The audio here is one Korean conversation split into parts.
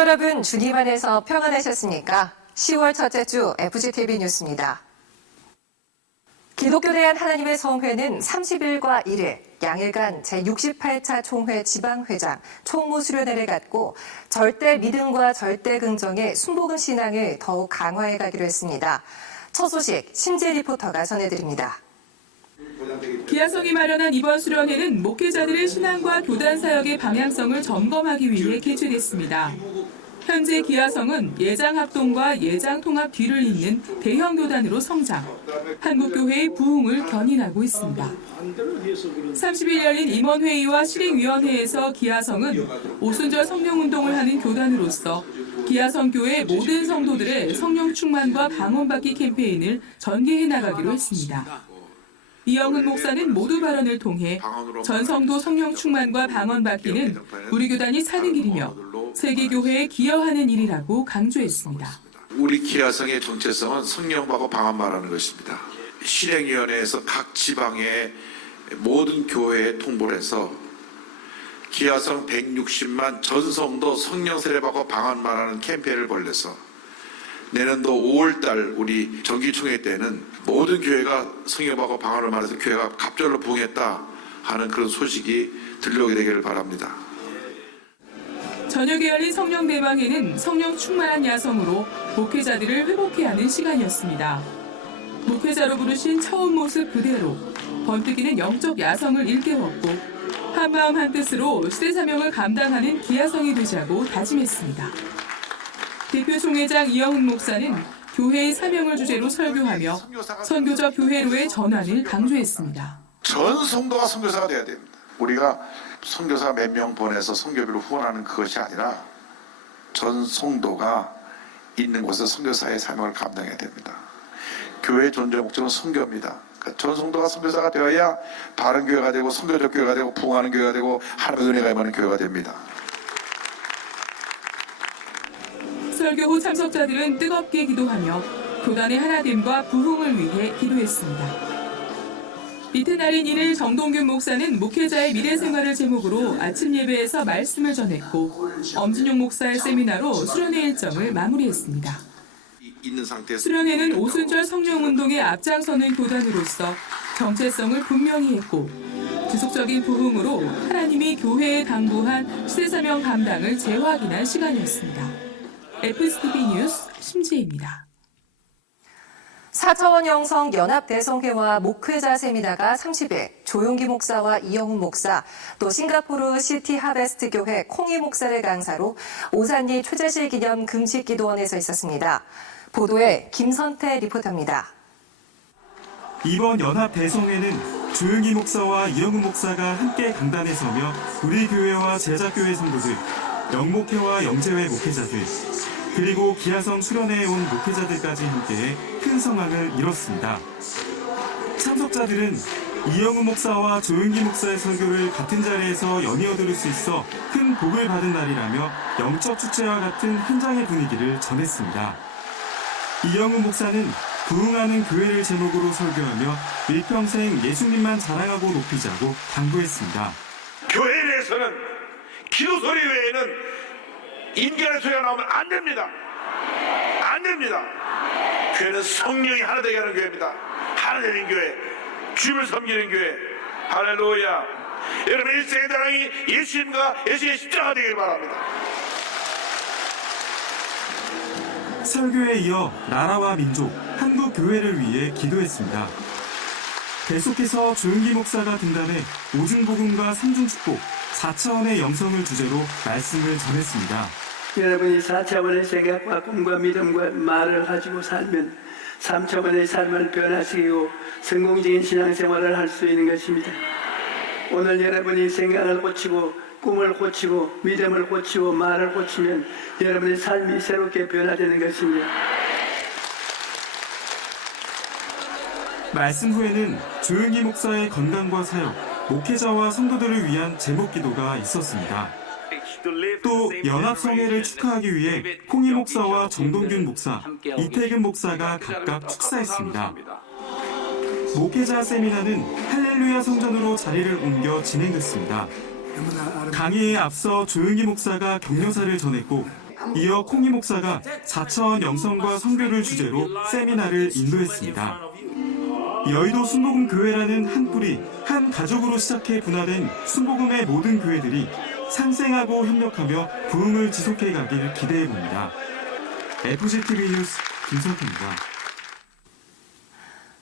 성도 여러분, 주님 안에서 평안하셨습니까? 10월 첫째 주 FGTV 뉴스입니다. 기독교 대한 하나님의 성회는 30일과 1일 양일간 제68차 총회 지방회장 총무 수련회를 갖고 절대 믿음과 절대 긍정의 순복음 신앙을 더욱 강화해 가기로 했습니다. 첫 소식 심재 리포터가 전해드립니다. 기아성이 마련한 이번 수련회는 목회자들의 신앙과 교단 사역의 방향성을 점검하기 위해 개최됐습니다. 현재 기아성은 예장합동과 예장통합 뒤를 잇는 대형 교단으로 성장, 한국교회의 부흥을 견인하고 있습니다. 30일 열린 임원회의와 실행위원회에서 기아성은 오순절 성령운동을 하는 교단으로서 기아성교회 모든 성도들의 성령 충만과 방언받기 캠페인을 전개해 나가기로 했습니다. 이영훈 목사는 모두 발언을 통해 전 성도 성령 충만과 방언받기는 우리 교단이 사는 길이며 세계교회에 기여하는 일이라고 강조했습니다. 우리 기아성의 정체성은 성령하고 방언 말하는 것입니다. 실행위원회에서 각 지방의 모든 교회에 통보를 해서 기아성 160만 전 성도 성령 세례받고 방언 말하는 캠페인을 벌려서 내년도 5월달 우리 정기총회 때는 모든 교회가 성령받고 방언을 말해서 교회가 갑절로 부흥했다 하는 그런 소식이 들려오게 되기를 바랍니다. 저녁에 열린 성령 대방회는 성령 충만한 야성으로 목회자들을 회복케 하는 시간이었습니다. 목회자로 부르신 처음 모습 그대로 번뜩이는 영적 야성을 일깨웠고 한마음 한뜻으로 시대 사명을 감당하는 기아성이 되자고 다짐했습니다. 대표 총회장 이영훈 목사는 교회의 사명을 주제로 설교하며 선교적 교회로의 전환을 강조했습니다. 전 성도가 선교사가 돼야 됩니다. 우리가 선교사 몇 명 보내서 선교비를 후원하는 그것이 아니라 전 성도가 있는 곳에서 선교사의 사명을 감당해야 됩니다. 교회의 존재 목적은 선교입니다. 그러니까 전 성도가 선교사가 되어야 바른 교회가 되고 선교적 교회가 되고 부흥하는 교회가 되고 하나님의 은혜가 임하는 교회가 됩니다. 설교 후 참석자들은 뜨겁게 기도하며 교단의 하나됨과 부흥을 위해 기도했습니다. 이튿날인 1일 정동균 목사는 목회자의 미래 생활을 제목으로 아침 예배에서 말씀을 전했고 엄진용 목사의 세미나로 수련회 일정을 마무리했습니다. 수련회는 오순절 성령운동에 앞장서는 교단으로서 정체성을 분명히 했고 지속적인 부흥으로 하나님이 교회에 당부한 시대사명 감당을 재확인한 시간이었습니다. FGTV 뉴스 심지혜입니다. 4차원 영성 연합대성회와 목회자 세미나가 30일 조용기 목사와 이영훈 목사, 또 싱가포르 시티 하베스트 교회 콩이 목사를 강사로 오산리 초자실 기념 금식기도원에서 있었습니다. 보도에 김선태 리포터입니다. 이번 연합대성회는 조용기 목사와 이영훈 목사가 함께 강단에 서며 우리 교회와 제자교회 성도들, 영목회와 영재회 목회자들, 그리고 기아성 수련회에 온 목회자들까지 함께해 큰 성황을 이뤘습니다. 참석자들은 이영훈 목사와 조용기 목사의 설교를 같은 자리에서 연이어 들을 수 있어 큰 복을 받은 날이라며 영적 축제와 같은 현장의 분위기를 전했습니다. 이영훈 목사는 부흥하는 교회를 제목으로 설교하며 일평생 예수님만 자랑하고 높이자고 당부했습니다. 교회 내에서는 기도 소리 외에는 인간의 소리가 나오면 안 됩니다. 안 됩니다. 교회는 성령이 하나 되게 하는 교회입니다. 하나 되는 교회, 주님을 섬기는 교회. 할렐루야. 여러분 일생의 자랑이 예수님과 예수의 십자가 되길 바랍니다. 설교에 이어 나라와 민족, 한국 교회를 위해 기도했습니다. 계속해서 조용기 목사가 등단해 오중복음과 삼중축복, 4차원의 영성을 주제로 말씀을 전했습니다. 여러분이 4차원의 생각과 꿈과 믿음과 말을 가지고 살면 3차원의 삶을 변화시키고 성공적인 신앙생활을 할 수 있는 것입니다. 오늘 여러분이 생각을 고치고 꿈을 고치고 믿음을 고치고 말을 고치면 여러분의 삶이 새롭게 변화되는 것입니다. 말씀 후에는 조용기 목사의 건강과 사역, 목회자와 성도들을 위한 제목 기도가 있었습니다. 또 연합성회를 축하하기 위해 콩이 목사와 정동균 목사, 이태균 목사가 각각 축사했습니다. 목회자 세미나는 할렐루야 성전으로 자리를 옮겨 진행됐습니다. 강의에 앞서 조용기 목사가 격려사를 전했고 이어 콩이 목사가 4차원 영성과 선교를 주제로 세미나를 인도했습니다. 여의도 순복음 교회라는 한 뿌리, 한 가족으로 시작해 분화된 순복음의 모든 교회들이 상생하고 협력하며 부흥을 지속해 가길 기대해 봅니다. FGTV 뉴스 김석희입니다.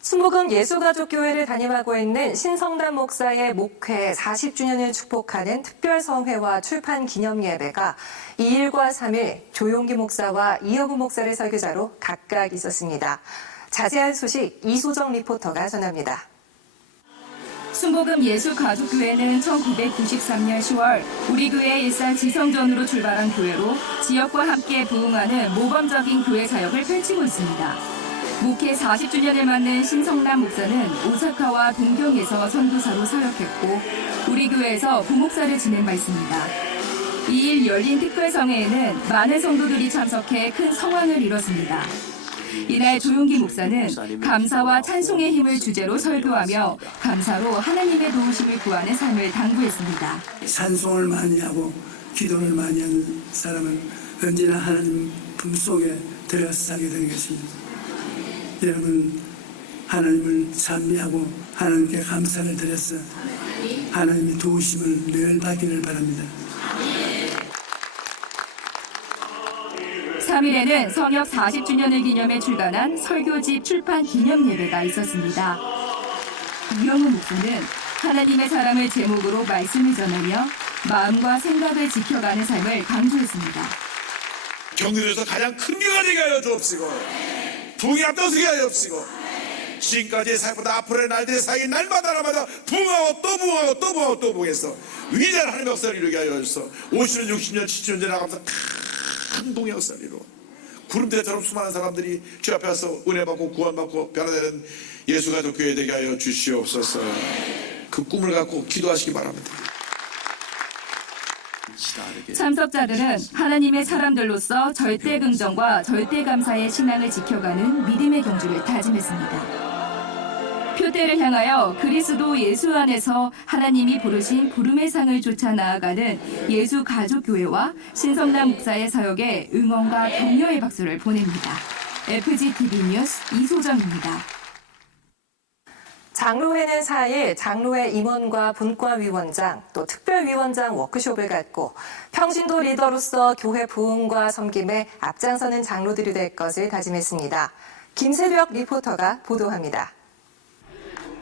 순복음 예수가족교회를 담임하고 있는 신성남 목사의 목회 40주년을 축복하는 특별성회와 출판 기념예배가 2일과 3일 조용기 목사와 이영우 목사를 설교자로 각각 있었습니다. 자세한 소식 이소정 리포터가 전합니다. 순복음 예수가족교회는 1993년 10월 우리 교회 일산 지성전으로 출발한 교회로 지역과 함께 부흥하는 모범적인 교회 사역을 펼치고 있습니다. 목회 40주년을 맞는 신성남 목사는 오사카와 동경에서 선교사로 사역했고 우리 교회에서 부목사를 지낸 바 있습니다. 2일 열린 특별성회에는 많은 성도들이 참석해 큰 성황을 이뤘습니다. 이날 조용기 목사는 감사와 찬송의 힘을 주제로 설교하며 감사로 하나님의 도우심을 구하는 삶을 당부했습니다. 찬송을 많이 하고 기도를 많이 하는 사람은 언제나 하나님 품속에 들어가서 살게 되는 것입니다. 여러분, 하나님을 찬미하고 하나님께 감사를 드려서 하나님의 도우심을 늘 받기를 바랍니다. 3일에는 성역 40주년을 기념해 출간한 설교집 출판 기념 예배가 있었습니다. 이영우 목사는 하나님의 사랑을 제목으로 말씀을 전하며 마음과 생각을 지켜가는 삶을 강조했습니다. 경륜에서 가장 큰 교가 되게 하여 주옵시고 부흥이 앞서서게 하여 주옵시고 지금까지의 삶보다 앞으로의 날들의 사이 날마다 부흥하고 또 부흥하고 또 부흥하고 또 부흥해서 위대한 하나님의 역사를 이루게 하여 주소서. 50년 60년 70년 전에 나가면서 큰 부흥의 역사를 이루어 구름대처럼 수많은 사람들이 주 앞에 와서 은혜받고 구원받고 변화되는 예수가족교회 되게 하여 주시옵소서. 그 꿈을 갖고 기도하시기 바랍니다. 참석자들은 하나님의 사람들로서 절대 긍정과 절대 감사의 신앙을 지켜가는 믿음의 경주를 다짐했습니다. 표대를 향하여 그리스도 예수 안에서 하나님이 부르신 부름의 상을 쫓아 나아가는 예수가족교회와 신성남 목사의 사역에 응원과 격려의 박수를 보냅니다. FGTV 뉴스 이소정입니다. 장로회는 4일 장로회 임원과 분과위원장 또 특별위원장 워크숍을 갖고 평신도 리더로서 교회 부흥과 섬김에 앞장서는 장로들이 될 것을 다짐했습니다. 김세벽 리포터가 보도합니다.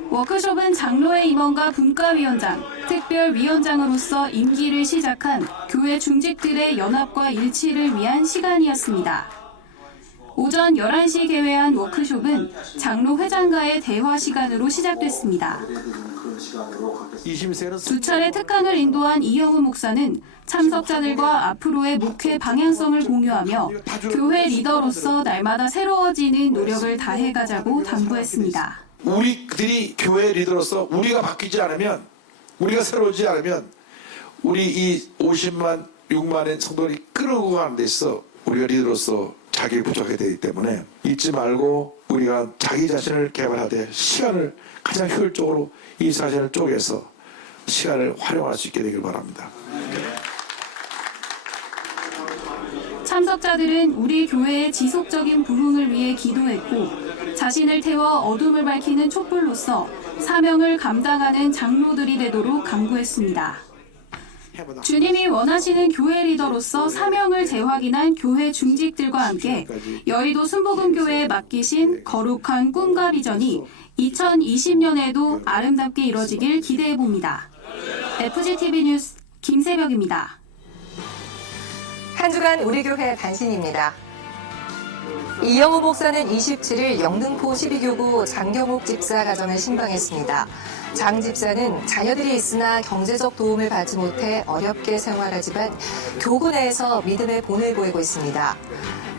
워크숍은 장로회 임원과 분과위원장, 특별위원장으로서 임기를 시작한 교회 중직들의 연합과 일치를 위한 시간이었습니다. 오전 11시 개회한 워크숍은 장로 회장과의 대화 시간으로 시작됐습니다. 두 차례 특강을 인도한 이영우 목사는 참석자들과 앞으로의 목회 방향성을 공유하며 교회 리더로서 날마다 새로워지는 노력을 다해가자고 당부했습니다. 우리들이 교회 리더로서 우리가 바뀌지 않으면, 우리가 새로워지지 않으면 우리 이 50만 6만의 성도들이 끌어오고 가는 데 있어 우리가 리더로서 자기를 부족하게 되기 때문에 잊지 말고 우리가 자기 자신을 개발하되 시간을 가장 효율적으로 이 자신을 쪼개서 시간을 활용할 수 있게 되길 바랍니다. 참석자들은 우리 교회의 지속적인 부흥을 위해 기도했고 자신을 태워 어둠을 밝히는 촛불로서 사명을 감당하는 장로들이 되도록 간구했습니다. 주님이 원하시는 교회 리더로서 사명을 재확인한 교회 중직들과 함께 여의도 순복음교회에 맡기신 거룩한 꿈과 비전이 2020년에도 아름답게 이뤄지길 기대해봅니다. FGTV 뉴스 김세벽입니다. 한 주간 우리 교회 단신입니다. 이영우 목사는 27일 영등포 12교구 장경옥 집사 가정을 신방했습니다. 장 집사는 자녀들이 있으나 경제적 도움을 받지 못해 어렵게 생활하지만 교구 내에서 믿음의 본을 보이고 있습니다.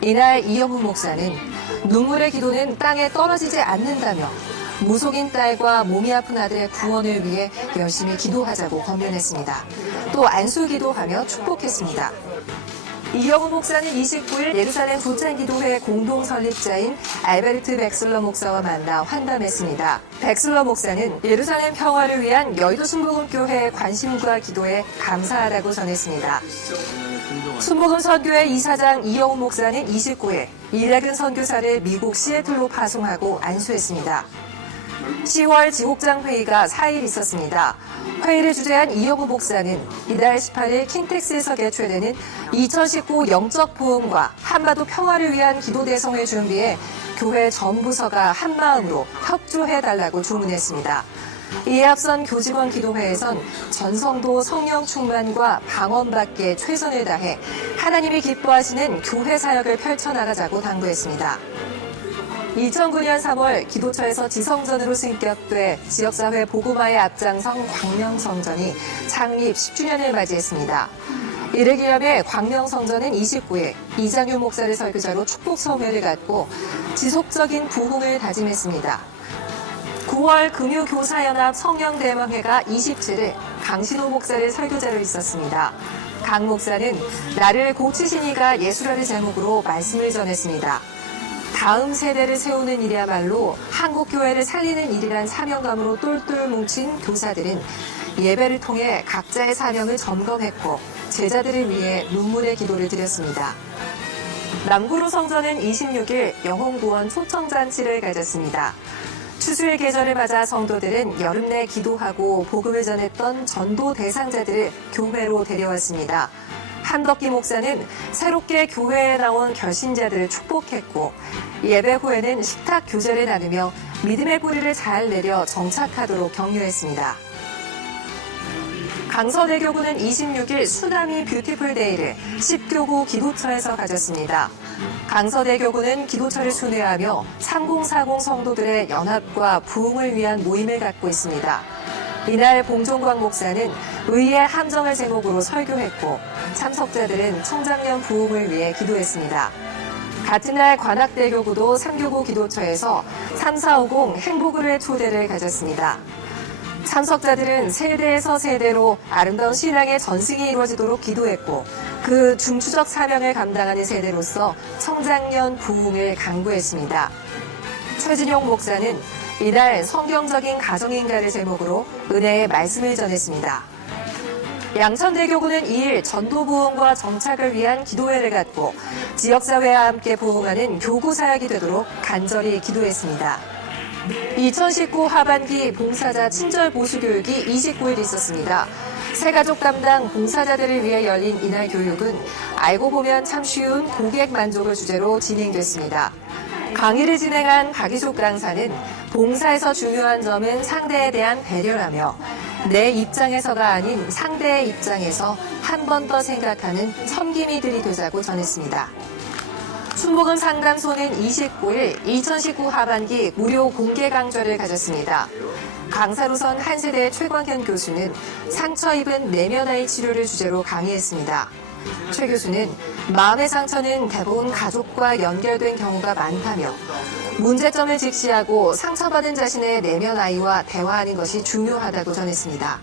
이날 이영우 목사는 눈물의 기도는 땅에 떨어지지 않는다며 무속인 딸과 몸이 아픈 아들의 구원을 위해 열심히 기도하자고 권면했습니다. 또 안수기도하며 축복했습니다. 이영우 목사는 29일 예루살렘 도찬기도회 공동 설립자인 알베르트 백슬러 목사와 만나 환담했습니다. 백슬러 목사는 예루살렘 평화를 위한 여의도 순복음교회의 관심과 기도에 감사하다고 전했습니다. 순복음 선교회 이사장 이영훈 목사는 29일 이낙연 선교사를 미국 시애틀로 파송하고 안수했습니다. 10월 지국장 회의가 4일 있었습니다. 회의를 주재한 이영훈 목사는 이달 18일 킨텍스에서 개최되는 2019 영적 부흥과 한반도 평화를 위한 기도 대성회 준비에 교회 전 부서가 한마음으로 협조해달라고 주문했습니다. 이에 앞선 교직원 기도회에선 전성도 성령 충만과 방언받기에 최선을 다해 하나님이 기뻐하시는 교회 사역을 펼쳐나가자고 당부했습니다. 2009년 3월 기도처에서 지성전으로 승격돼 지역사회 보고마에 앞장선 광명성전이 창립 10주년을 맞이했습니다. 이를 기념해 광명성전은 29일 이장윤 목사를 설교자로 축복성회를 갖고 지속적인 부흥을 다짐했습니다. 9월 금유교사연합 성령대망회가 27일 강신호 목사를 설교자로 있었습니다. 강 목사는 나를 고치시니가 예수라는 제목으로 말씀을 전했습니다. 다음 세대를 세우는 일이야말로 한국교회를 살리는 일이란 사명감으로 똘똘 뭉친 교사들은 예배를 통해 각자의 사명을 점검했고 제자들을 위해 눈물의 기도를 드렸습니다. 남구로 성전은 26일 영혼구원 초청잔치를 가졌습니다. 추수의 계절을 맞아 성도들은 여름 내 기도하고 복음을 전했던 전도 대상자들을 교회로 데려왔습니다. 한덕기 목사는 새롭게 교회에 나온 결신자들을 축복했고 예배 후에는 식탁 교제를 나누며 믿음의 뿌리를 잘 내려 정착하도록 격려했습니다. 강서대교구는 26일 수나미 뷰티풀 데이를 10교구 기도처에서 가졌습니다. 강서대교구는 기도처를 순회하며 3040 성도들의 연합과 부흥을 위한 모임을 갖고 있습니다. 이날 봉종광 목사는 의의 함정을 제목으로 설교했고 참석자들은 청장년 부흥을 위해 기도했습니다. 같은 날 관악대교구도 3교구 기도처에서 3450 행복을의 초대를 가졌습니다. 참석자들은 세대에서 세대로 아름다운 신앙의 전승이 이루어지도록 기도했고 그 중추적 사명을 감당하는 세대로서 청장년 부흥을 강구했습니다. 최진용 목사는 이날 성경적인 가정인가를 제목으로 은혜의 말씀을 전했습니다. 양천대교구는 2일 전도부흥과 정착을 위한 기도회를 갖고 지역사회와 함께 부흥하는 교구 사역이 되도록 간절히 기도했습니다. 2019 하반기 봉사자 친절 보수 교육이 29일 있었습니다. 새가족 담당 봉사자들을 위해 열린 이날 교육은 알고 보면 참 쉬운 고객 만족을 주제로 진행됐습니다. 강의를 진행한 박희숙 강사는 봉사에서 중요한 점은 상대에 대한 배려라며 내 입장에서가 아닌 상대의 입장에서 한 번 더 생각하는 섬김이들이 되자고 전했습니다. 순복음 상담소는 29일 2019 하반기 무료 공개 강좌를 가졌습니다. 강사로선 한 세대의 최광현 교수는 상처 입은 내면 아이 치료를 주제로 강의했습니다. 최 교수는 마음의 상처는 대부분 가족과 연결된 경우가 많다며 문제점을 직시하고 상처받은 자신의 내면 아이와 대화하는 것이 중요하다고 전했습니다.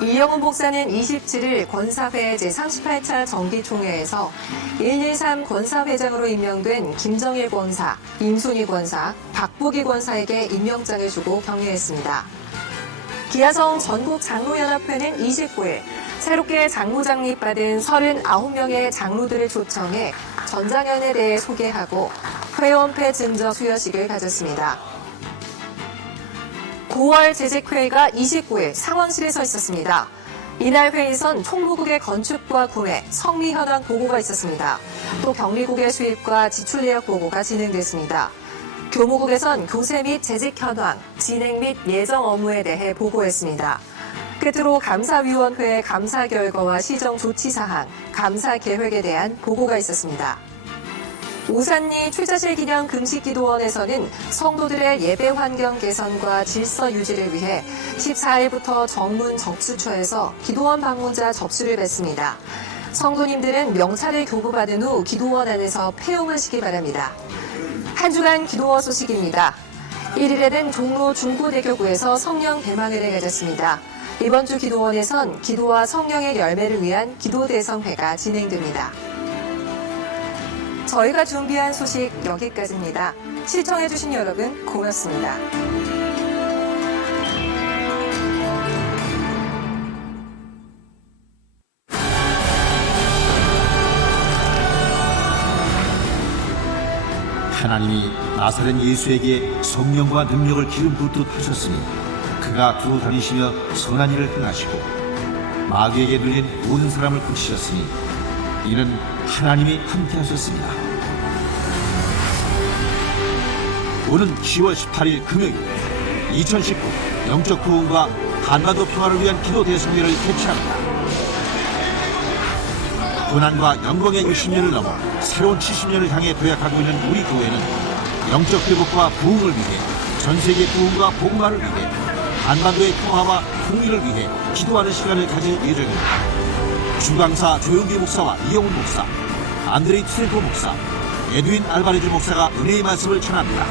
이영훈 목사는 27일 권사회 제38차 정기총회에서 113 권사회장으로 임명된 김정일 권사, 임순희 권사, 박보기 권사에게 임명장을 주고 격려했습니다. 기아성 전국장로연합회는 29일 새롭게 장로 장립받은 39명의 장로들을 초청해 전장현에 대해 소개하고 회원패 증정 수여식을 가졌습니다. 9월 재직회의가 29일 상원실에서 있었습니다. 이날 회의선 총무국의 건축과 구매, 성미 현황 보고가 있었습니다. 또 경리국의 수입과 지출 내역 보고가 진행됐습니다. 교무국에선 교세 및 재직 현황, 진행 및 예정 업무에 대해 보고했습니다. 끝으로 감사위원회의 감사 결과와 시정 조치 사항, 감사 계획에 대한 보고가 있었습니다. 오산리 최자실 기념 금식기도원에서는 성도들의 예배 환경 개선과 질서 유지를 위해 14일부터 정문 적수처에서 기도원 방문자 접수를 맺습니다. 성도님들은 명찰을 교부받은 후 기도원 안에서 폐용하시기 바랍니다. 한 주간 기도원 소식입니다. 1일에는 종로 중구대교구에서 성령 대망회를 가졌습니다. 이번 주 기도원에선 기도와 성령의 열매를 위한 기도대성회가 진행됩니다. 저희가 준비한 소식 여기까지입니다. 시청해주신 여러분 고맙습니다. 하나님이 나사렛 예수에게 성령과 능력을 기름 붓듯 하셨으니 그가 두루 다니시며 선한 일을 행하시고 마귀에게 눌린 모든 사람을 고치셨으니 이는 하나님이 함께 하셨습니다. 오는 10월 18일 금요일 2019 영적 부흥과 한반도 평화를 위한 기도 대성회를 개최합니다. 고난과 영광의 60년을 넘어 새로운 70년을 향해 도약하고 있는 우리 교회는 영적 회복과 부흥을 위해 전세계 부흥과 복음화를 위해 한반도의 평화와 통일을 위해 기도하는 시간을 가질 예정입니다. 주강사 조용기 목사와 이영훈 목사, 안드레이 트셀코 목사, 에드윈 알바레즈 목사가 은혜의 말씀을 전합니다.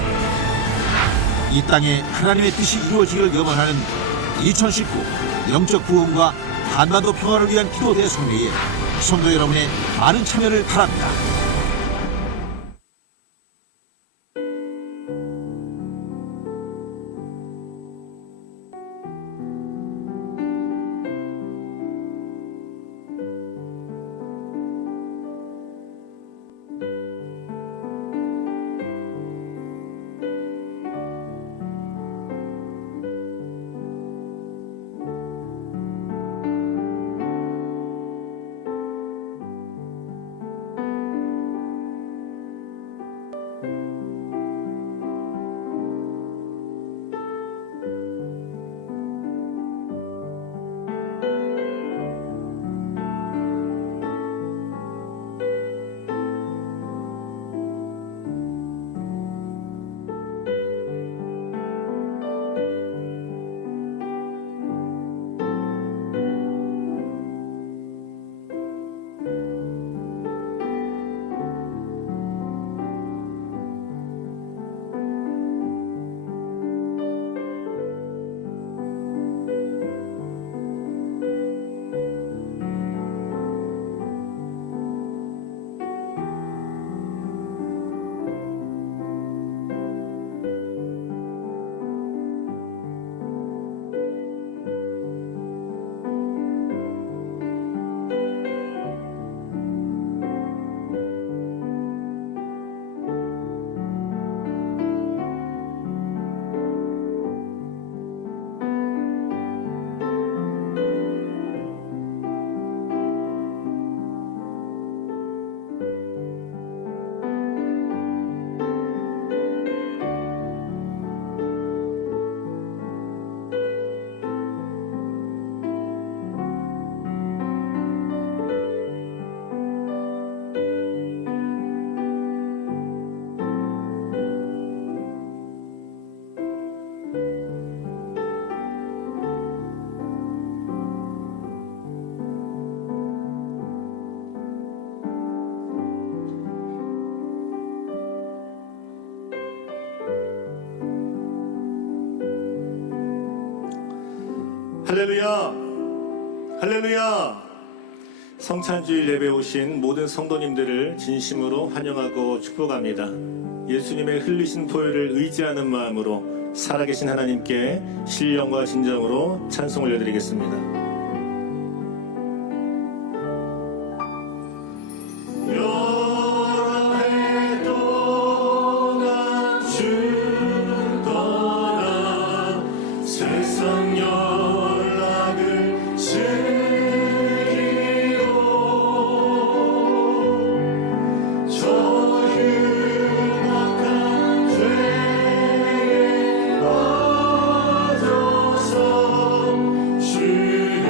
이 땅에 하나님의 뜻이 이루어지기를 염원하는 2019 영적 부흥과 한반도 평화를 위한 기도 대성회에 성도 여러분의 많은 참여를 바랍니다. 할렐루야! 할렐루야! 성찬주일 예배 오신 모든 성도님들을 진심으로 환영하고 축복합니다. 예수님의 흘리신 보혈을 의지하는 마음으로 살아계신 하나님께 신령과 진정으로 찬송을 올려드리겠습니다. 주의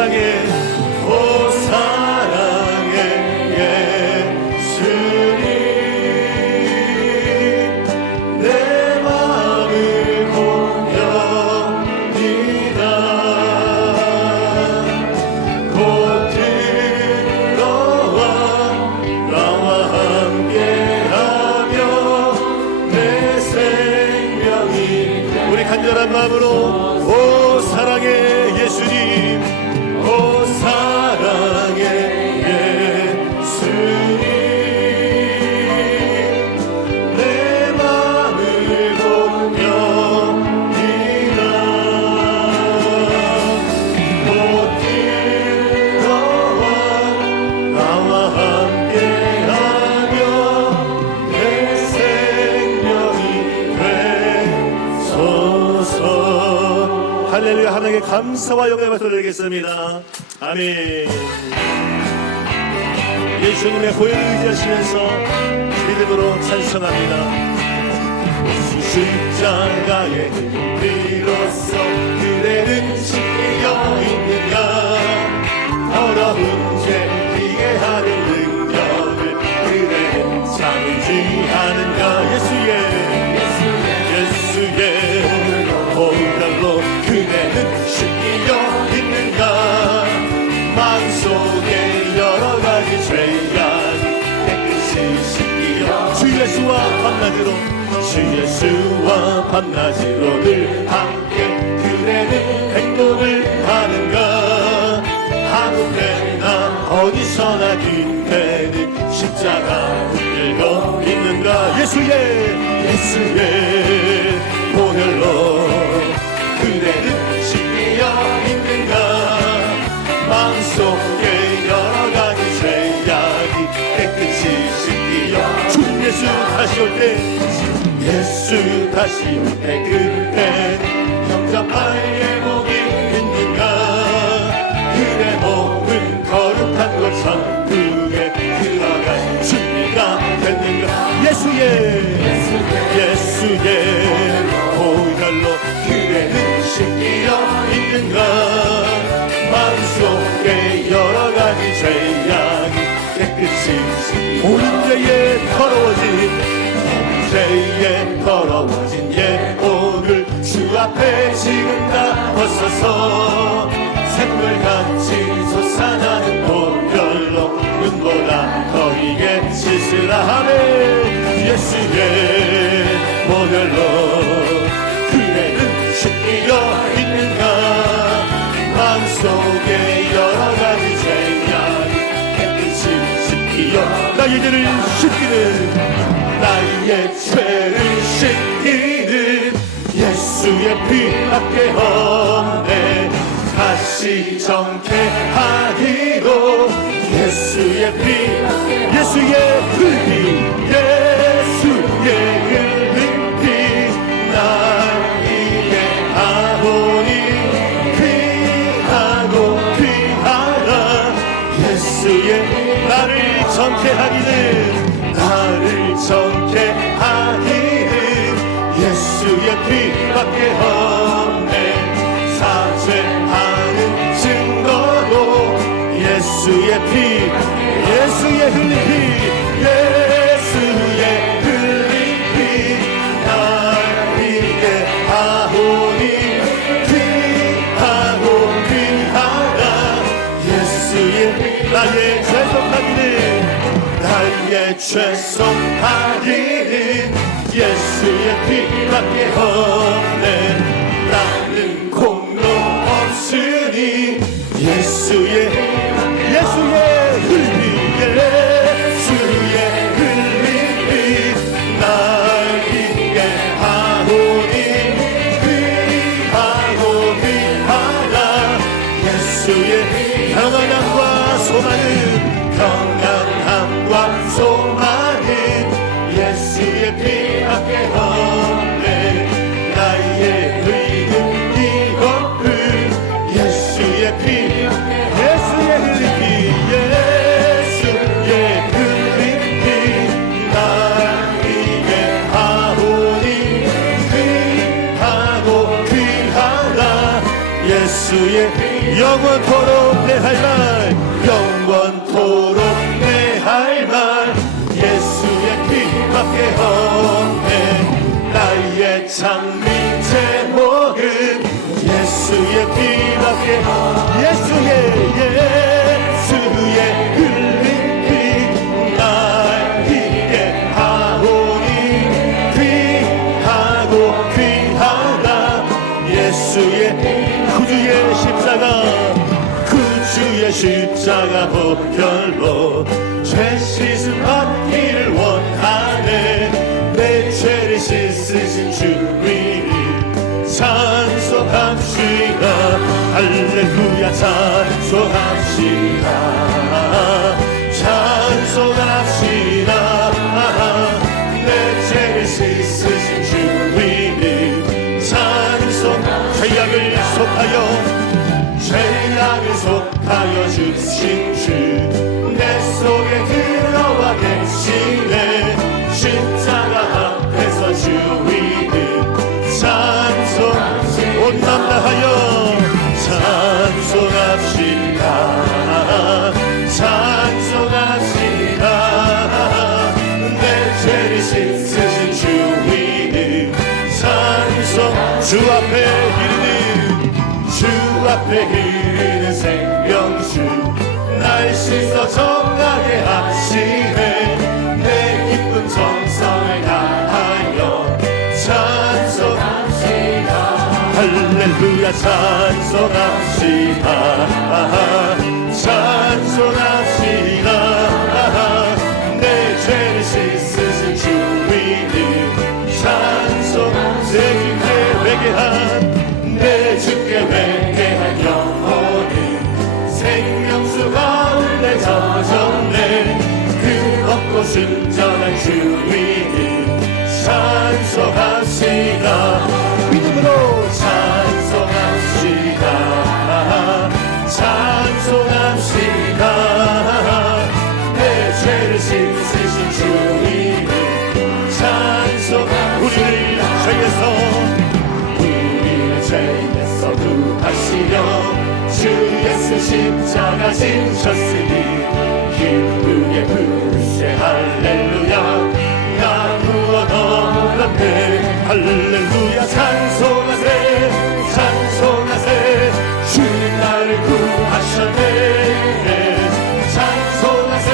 사랑해 오 사랑해 예수님 내 마음을 공경이다 곧 들어와 나와 함께하며 내 생명이 우리 간절한 마음으로 오 사랑해 예수님 오 사랑해 예수님 내 마음을 공경이다 곧 들어와 나와 함께하며 내 생명이 되소서. 할렐루야. 하나님께 감사와 영광을 돌리겠습니다. 아멘. 예수님의 보혈을 의지하시면서 믿음으로 찬송합니다. 십자가의 비로소 그대는 지키려 있는가 더러운 죄 피게 하는 능력을 그대는 참지 않은가 예수의 보혈로 그대는 씻기려 있는가 마음속에 여러가지 죄악이 깨끗이 씻기려 주 예수와 밤낮으로 늘 함께 그대는 행복을 하는가 한국에나 어디서나 그대는 십자가 붙들고 있는가 예수의 보혈로 그대는 씻기려 있는가 마음속에 여러가지 죄악이 깨끗이 씻기려 주 예수 다시 올 때 그대 영접할 예복이 있는가 그대 몸은 거룩한 곳 천국에 들어갈 준비가 됐는가 예수의 보혈로 그대는 씻기려 있는가 마음속에 여러가지 죄악이 깨끗이 모든 죄에 더러워진 예복을 주 앞에 지금 다 벗어서 샘물같이 솟아나는 보혈로 눈보다 더 이게 씻으라 하네 예수의 보혈로 그대는 씻기려 있는가 마음속에 여러가지 죄악이 깨끗이 씻기려 나의 죄를 씻기는 예수의 피밖에 없네 다시 정케하기로 예수의 흘린 날 이게 하오니 귀하라 예수의 나를 정케하기는 예수의 피밖에 없네 사죄하는 증거로 예수의 흘린 피 날 이게 하오니 귀하라 예수의 나의 죄송하기는 예수의 피밖에 없네 나는 공로 없으니 예수의 흘린 피 날 이게 하오니 귀하라 예수의 평안함과 소망은 예수의 피밖에 없네 나의 의는 이것을 예수의 흘린 피 날 이게 하오니 귀하라 예수 예수의 영원토록 내 할 말 영원토록 내 할 말 예수의 피밖에 없네 나의 장미 제목은 예수의 피밖에 예수의 흘린 피 날 피게 하오니 귀하고 귀하다 예수의 구주의 십자가 보혈로 죄 씻음 받기를 원하네 내 죄를 씻으신 주님을 찬송합시다 할렐루야 찬송합시다 찬송합시다 내 죄를 씻으신 주님을 찬송 죄악을 속하여 주신 주 내 속에 들어와 계시네 십자가 앞에서 주님을 찬송 온 남다하여 찬송합시다 찬송합시다 내 죄를 씻으신 주님을 찬송 주 앞에 흐르는 생명수 날 씻어 정하게 하시네 내 기쁜 정성을 다하여 찬송합시다 할렐루야 찬송합시다 찬송합시다 내 죄를 씻으신 주님을 찬송 내 주께 회개한 영혼은 생명수 가운데 젖었네 그 없고 순전한 주님을 찬송합시다 믿음으로 찬송합시다 찬송합시다 내 죄를 씻으신 주님을 찬송 우리를 죄에서 구하시려 주 예수 십자가 지셨으니 기쁘게 부르세 할렐루야 나 구원 얻었네 할렐루야 찬송하세 찬송하세 주님 나를 구하셨네 찬송하세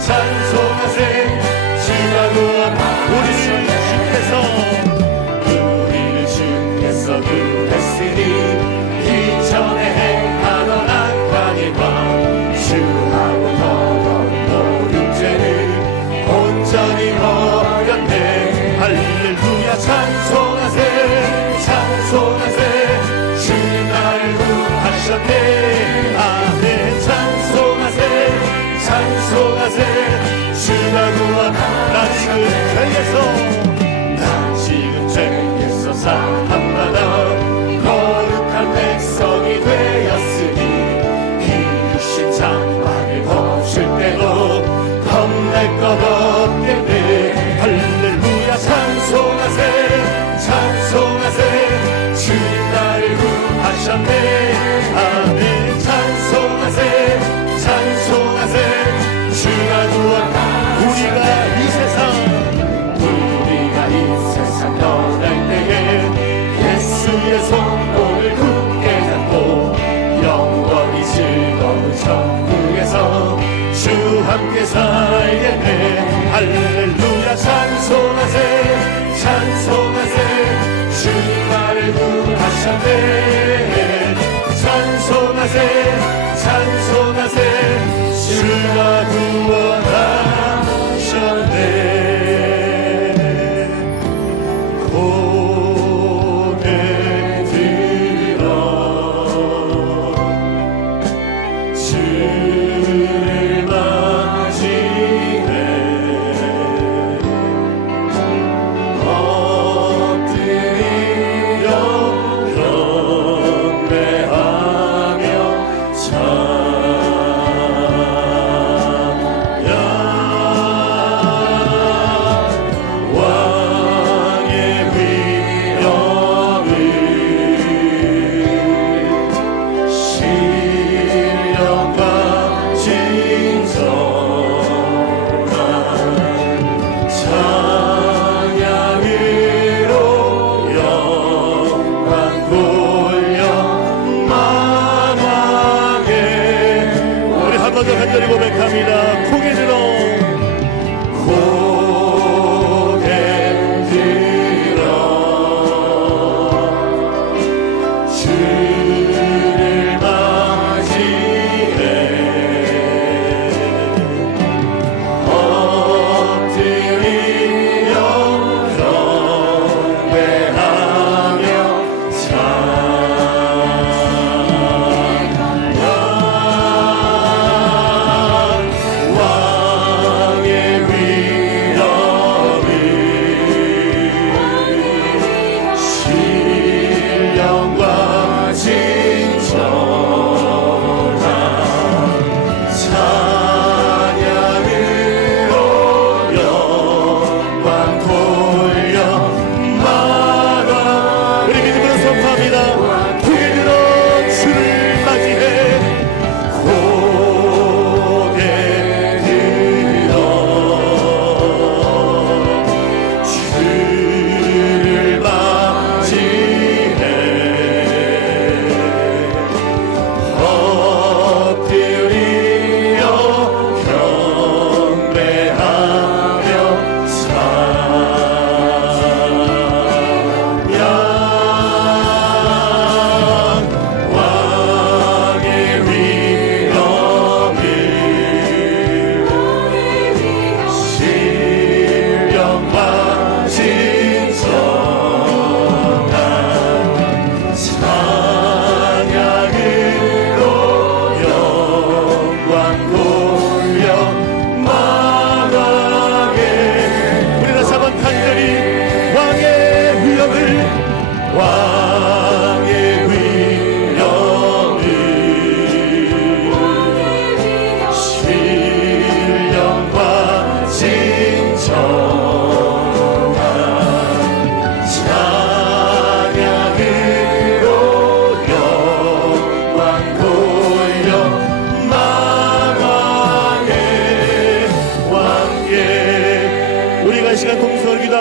찬송하세 주가 구원 우리를 주께서 구했으니 이전에 행하던 악한 일과 주하고 더러운 모든 죄를 온전히 버렸네 할렐루야 찬송하세 찬송하세 주님 나를 구하셨네 아멘 찬송하세 찬송하세 주가 구원 나 지금 죄에서 사함받아 거룩한 백성이 되었으니 이루신 장막을 벗을 때도 겁날 것 없겠네 할렐루야 찬송하세 찬송하세 주님 나를 구하셨네 아멘 찬송하세 찬송하세 주가 구원 우리가 이 세상 떠날 때에 예수의 손목을 굳게 잡고 영원히 즐거운 천국에서 주 함께 살겠네 할렐루야 찬송하세 찬송하세 주님 나를 구하셨네 찬송하세 찬송하세 주가 구원하셨네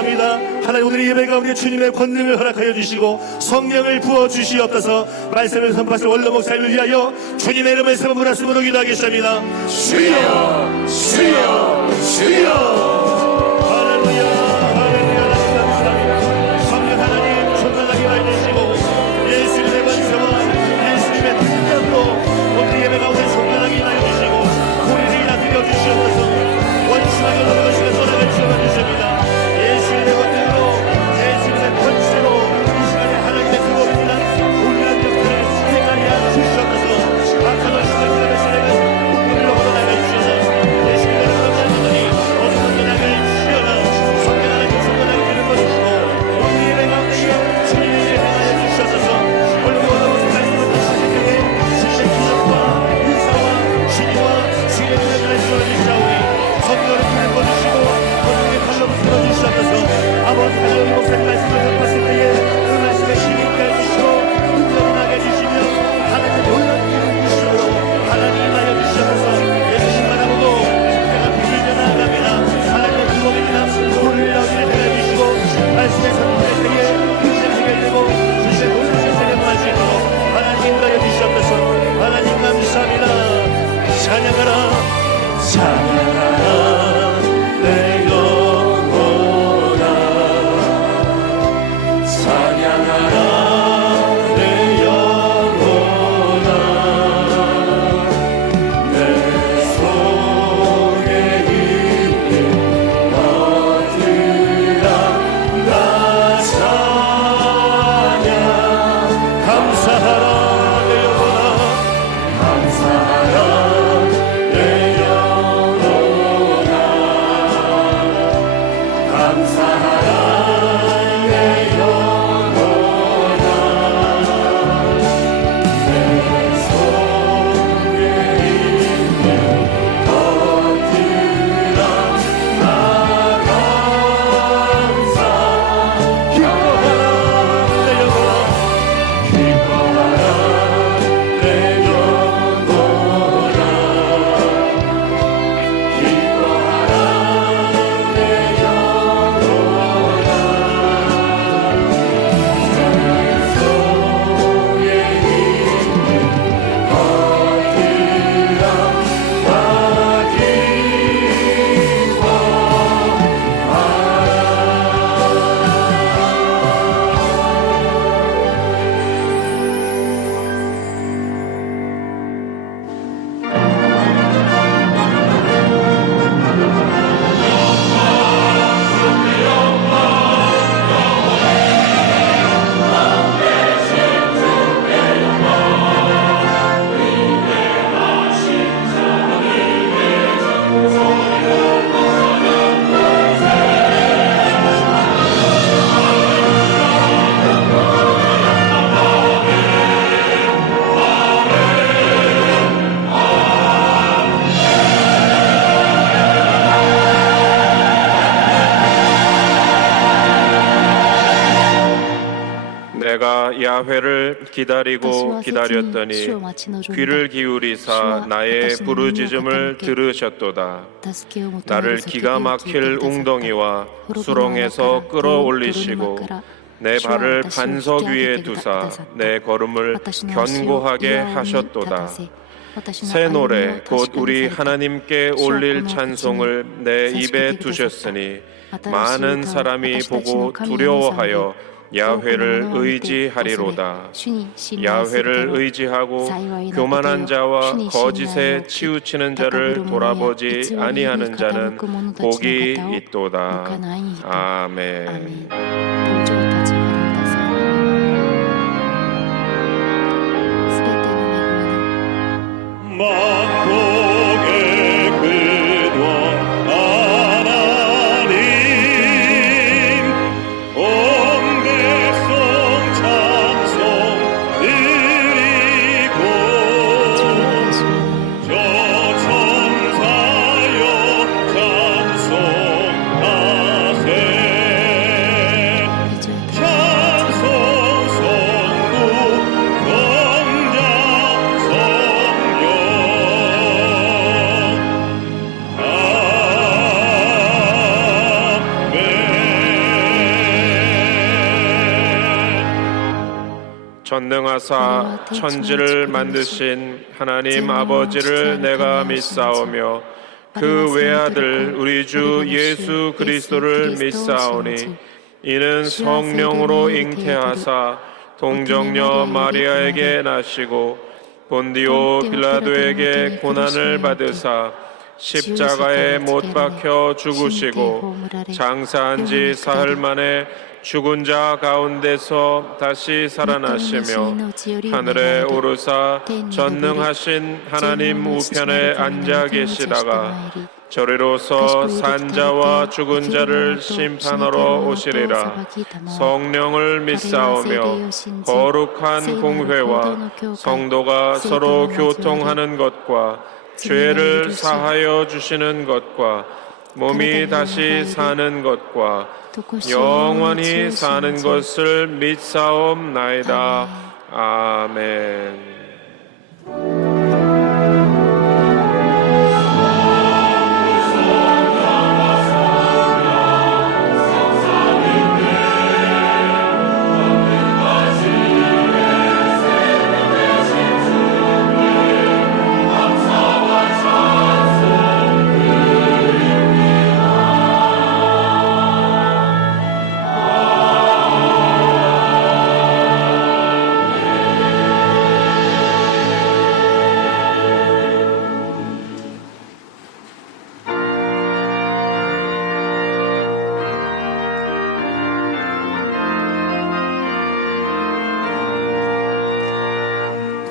감사합니다. 하나님 오늘 예배 가운데 주님의 권능을 허락하여 주시고 성령을 부어 주시옵소서. 말씀을 선포하신 원로 목사님을 위하여 주님의 이름을 세 번 불렀으므로 기도하겠습니다. 주여 주여 주여. 할렐루야 할렐루야. 감사합니다. 성령 하나님 충만하게 해주시고 예수님의 권세와 예수님의 능력으로 오늘 예배 가운데 충만하게 해주시고 우리를 다 드려주시옵소서. 원수하게 오는 것을 떠나가 주옵소서. 예수님의 권능으로 예수님의 권세로 이 시간에 하나님의 그법입니다. 우리가 역사를 행하게 하여 주시옵소서. 악한 원수를 그려내시는 우리로 걷어나가 주시옵소서. 예수님의 권능으로 어디서 나갈 시어나 성경하는 성경하는 그런 것이고 오늘 예배 가운데 주님의 일을 행하여 주시옵소서. 오늘 원하고 말씀을 드시는 때에 주신 기적과 인사와 신의와 주의 은혜를 주어주시오니 성령을 불러주시고 권능의 칼로 불어주시옵소서. 아버지 하나님 목사님 말씀을 접했을 때에 그 말씀에 힘이 있게 해주시고 능력이 나게 해주시며 하나님의 놀라운 일을 주시므로 하나님 임하여 주시옵소서. 예수님 바라보고 내가 비밀려 나아갑니다. 하나님의 그법입니다. 우리를 어디를 대해주시고 말씀에 선포할 때에 문제가 해결되고 주신 놀라운 일을 행할 수 있도록 하나님 임하여 주시옵소서. 하나님 감사합니다. 찬양하라 찬양하라 내 영혼아 찬양하라 내 영혼아 내 속에 있는 것들아 나 찬양 감사하라 내 영혼아 감사하라 내 영혼아 감사하라 내 영혼아 내 속에 있는 것들아 나 감사 기뻐하라 내 영혼아 기뻐하라 내 영혼아 내가 야훼를 기다리고 기다렸더니 귀를 기울이사 나의 부르짖음을 들으셨도다. 나를 기가 막힐 웅덩이와 수렁에서 끌어올리시고 내 발을 반석 위에 두사 내 걸음을 견고하게 하셨도다. 새 노래 곧 우리 하나님께 올릴 찬송을 내 입에 두셨으니 많은 사람이 보고 두려워하여 야훼를 의지하리로다. 야훼를 의지하고 교만한 자와 거짓에 치우치는 자를 돌아보지 아니하는 자는 복이 있도다. 아멘. 만복의 궤도 하나님 온 백성 찬송 드리고 저 천사여 찬송하세 찬송 성부 성자 성령 전능하사 천지를 만드신 하나님 아버지를 내가 믿사오며 그 외아들 우리 주 예수 그리스도를 믿사오니 이는 성령으로 잉태하사 동정녀 마리아에게 나시고 본디오 빌라도에게 고난을 받으사 십자가에 못 박혀 죽으시고 장사한 지 사흘 만에 죽은 자 가운데서 다시 살아나시며 하늘에 오르사 전능하신 하나님 우편에 앉아 계시다가 저리로서 산자와 죽은 자를 심판하러 오시리라. 성령을 믿사오며 거룩한 공회와 성도가 서로 교통하는 것과 죄를 사하여 주시는 것과 몸이 다시 사는 것과 영원히 사는 것을 믿사옵나이다. 아멘.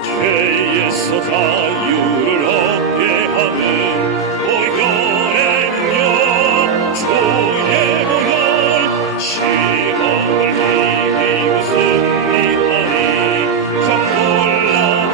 죄에서 자유를 얻게 하는 보혈의 능력 주의 보혈 시험을 이기고 승리하니 참 놀라운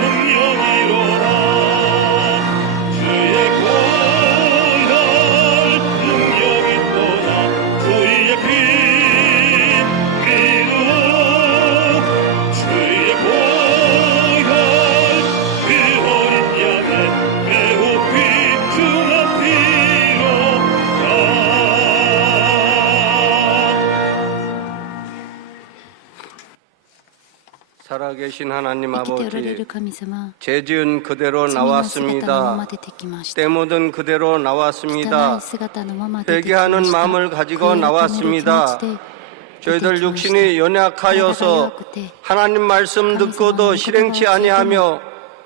능력이로다. 그의 보혈 능력이 또한 그의 피 믿으라. 그의 살아계신 하나님 아버지, 죄 지은 그대로 나왔습니다. 때 묻은 그대로 나왔습니다. 회개하는 마음을 가지고 나왔습니다. 저희들 육신이 연약하여서 하나님 말씀 듣고도 실행치 아니하며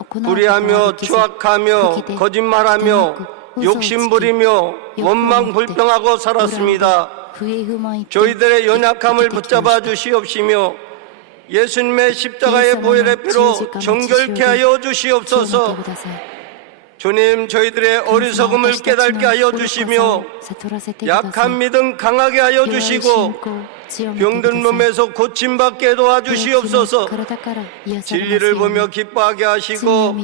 불의하며 추악하며 거짓말하며 욕심부리며 원망 불평하고 살았습니다. 저희들의 연약함을 붙잡아 주시옵시며 예수님의 십자가의 보혈의 피로 정결케 하여 주시옵소서. 주님, 저희들의 어리석음을 깨닫게 하여 주시며 약한 믿음 강하게 하여 주시고 병든 몸에서 고침받게 도와주시옵소서. 진리를 보며 기뻐하게 하시고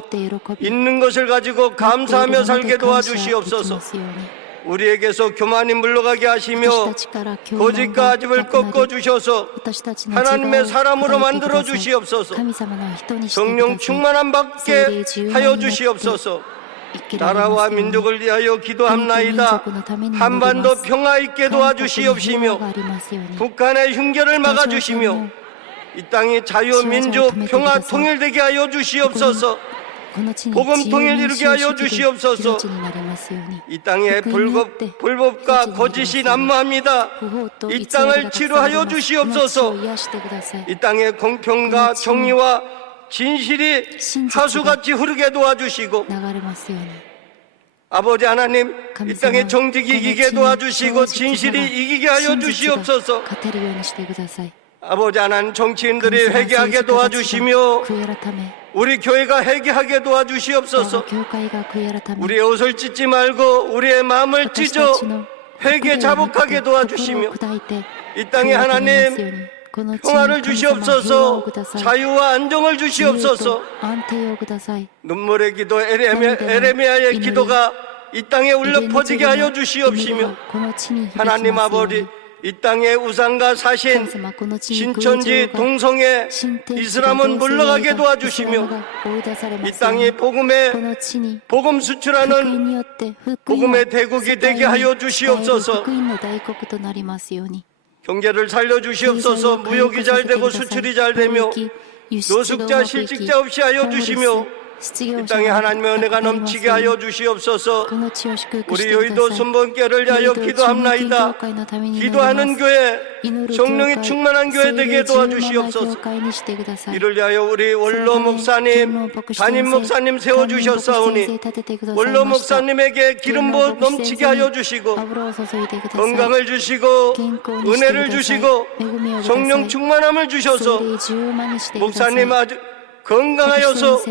있는 것을 가지고 감사하며 살게 도와주시옵소서. 우리에게서 교만이 물러가게 하시며 고집과 아집을 꺾어주셔서 하나님의 사람으로 만들어 주시옵소서. 성령 충만함 받게 하여 주시옵소서. 나라와 민족을 위하여 기도합나이다. 한반도 평화 있게 도와주시옵시며 북한의 흉계를 막아주시며 이 땅이 자유, 민주, 평화, 통일되게 하여 주시옵소서. 복음 통일 이루게 하여 주시옵소서. 이 땅에 불법과 거짓이 난무합니다. 이 땅을 치료하여 주시옵소서. 이 땅에 공평과 정의와 진실이 하수같이 흐르게 도와주시고 아버지 하나님, 이 땅에 정직이 이기게 도와주시고 진실이 이기게 하여 주시옵소서. 아버지 하나님, 정치인들이 회개하게 도와주시며 우리 교회가 회개하게 도와주시옵소서. 우리의 옷을 찢지 말고 우리의 마음을 찢어 회개 자복하게 도와주시며 이 땅에 하나님 평화를 주시옵소서. 자유와 안정을 주시옵소서. 눈물의 기도, 에레미야의 기도가 이 땅에 울려 퍼지게 하여 주시옵시며 하나님 아버지, 이 땅의 우상과 사신, 신천지, 동성애, 이슬람은 물러가게 도와주시며 이 땅이 복음 수출하는 복음의 대국이 되게 하여 주시옵소서. 경제를 살려주시옵소서. 무역이 잘 되고 수출이 잘 되며 노숙자, 실직자 없이 하여 주시며 이 땅에 하나님의 은혜가 넘치게 하여 주시옵소서. 우리 여의도 순번교회를 위하여 기도합나이다. 기도하는 교회, 성령이 충만한 교회 되게 도와주시옵소서. 이를 위하여 우리 원로 목사님, 담임 목사님 세워주셨사오니 원로 목사님에게 기름 부어 넘치게 하여 주시고 건강을 주시고 은혜를 주시고 성령 충만함을 주셔서 목사님 아주 건강하여서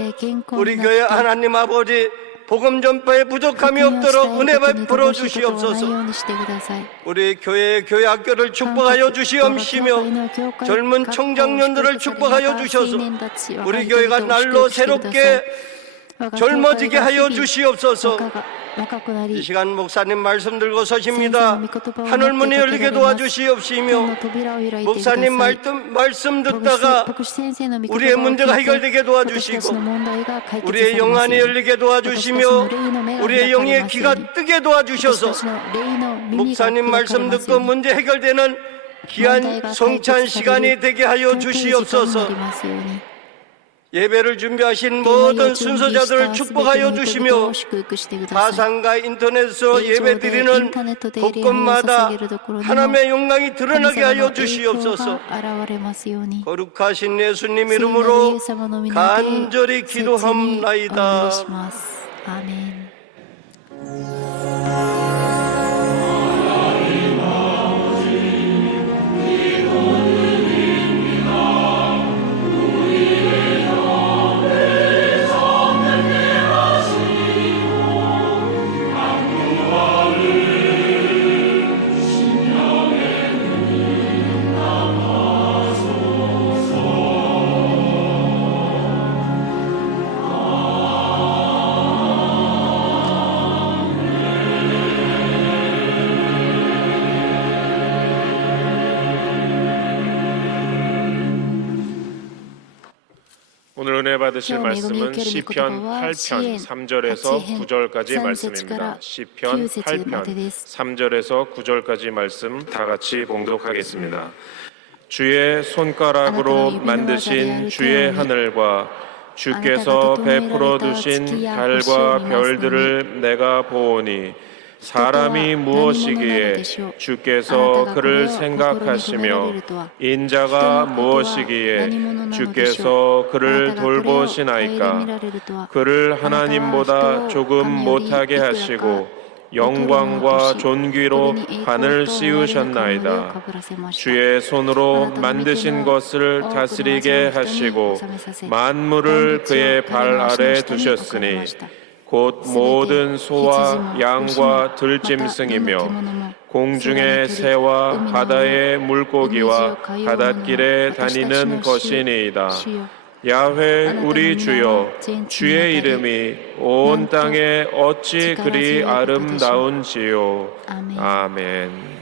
우리 교회 하나님 아버지 복음 전파에 부족함이 없도록 은혜 베풀어 주시옵소서. 우리 교회의 교회학교를 축복하여 주시옵시며 젊은 청장년들을 축복하여 주셔서 우리 교회가 날로 새롭게 젊어지게 하여 주시옵소서. 이 시간 목사님 말씀 들고 서십니다. 하늘문이 열리게 도와주시옵시며 목사님 말씀 듣다가 우리의 문제가 해결되게 도와주시고 우리의 영안이 열리게 도와주시며 우리의 영의 귀가 뜨게 도와주셔서 목사님 말씀 듣고 문제 해결되는 귀한 성찬 시간이 되게 하여 주시옵소서. 예배를 준비하신 모든 순서자들을 축복하여 주시며 가상과 인터넷으로 예배드리는 곳곳마다 하나님의 영광이 드러나게 하여 주시옵소서. 거룩하신 예수님 이름으로 간절히 기도합나이다. 아멘. 오늘 은혜 받으실 말씀은 시편 8편 3절에서 9절까지 말씀입니다. 시편 8편 3절에서 9절까지 말씀 다 같이 봉독하겠습니다. 주의 손가락으로 만드신 주의 하늘과 주께서 베풀어 두신 달과 별들을 내가 보오니 사람이 무엇이기에 주께서 그를 생각하시며 인자가 무엇이기에 주께서 그를 돌보시나이까. 그를 하나님보다 조금 못하게 하시고 영광과 존귀로 하늘 씌우셨나이다. 주의 손으로 만드신 것을 다스리게 하시고 만물을 그의 발 아래 두셨으니 곧 모든 소와 양과 들짐승이며 공중의 새와 바다의 물고기와 바닷길에 다니는 것이니이다. 야훼 우리 주여, 주의 이름이 온 땅에 어찌 그리 아름다운지요. 아멘.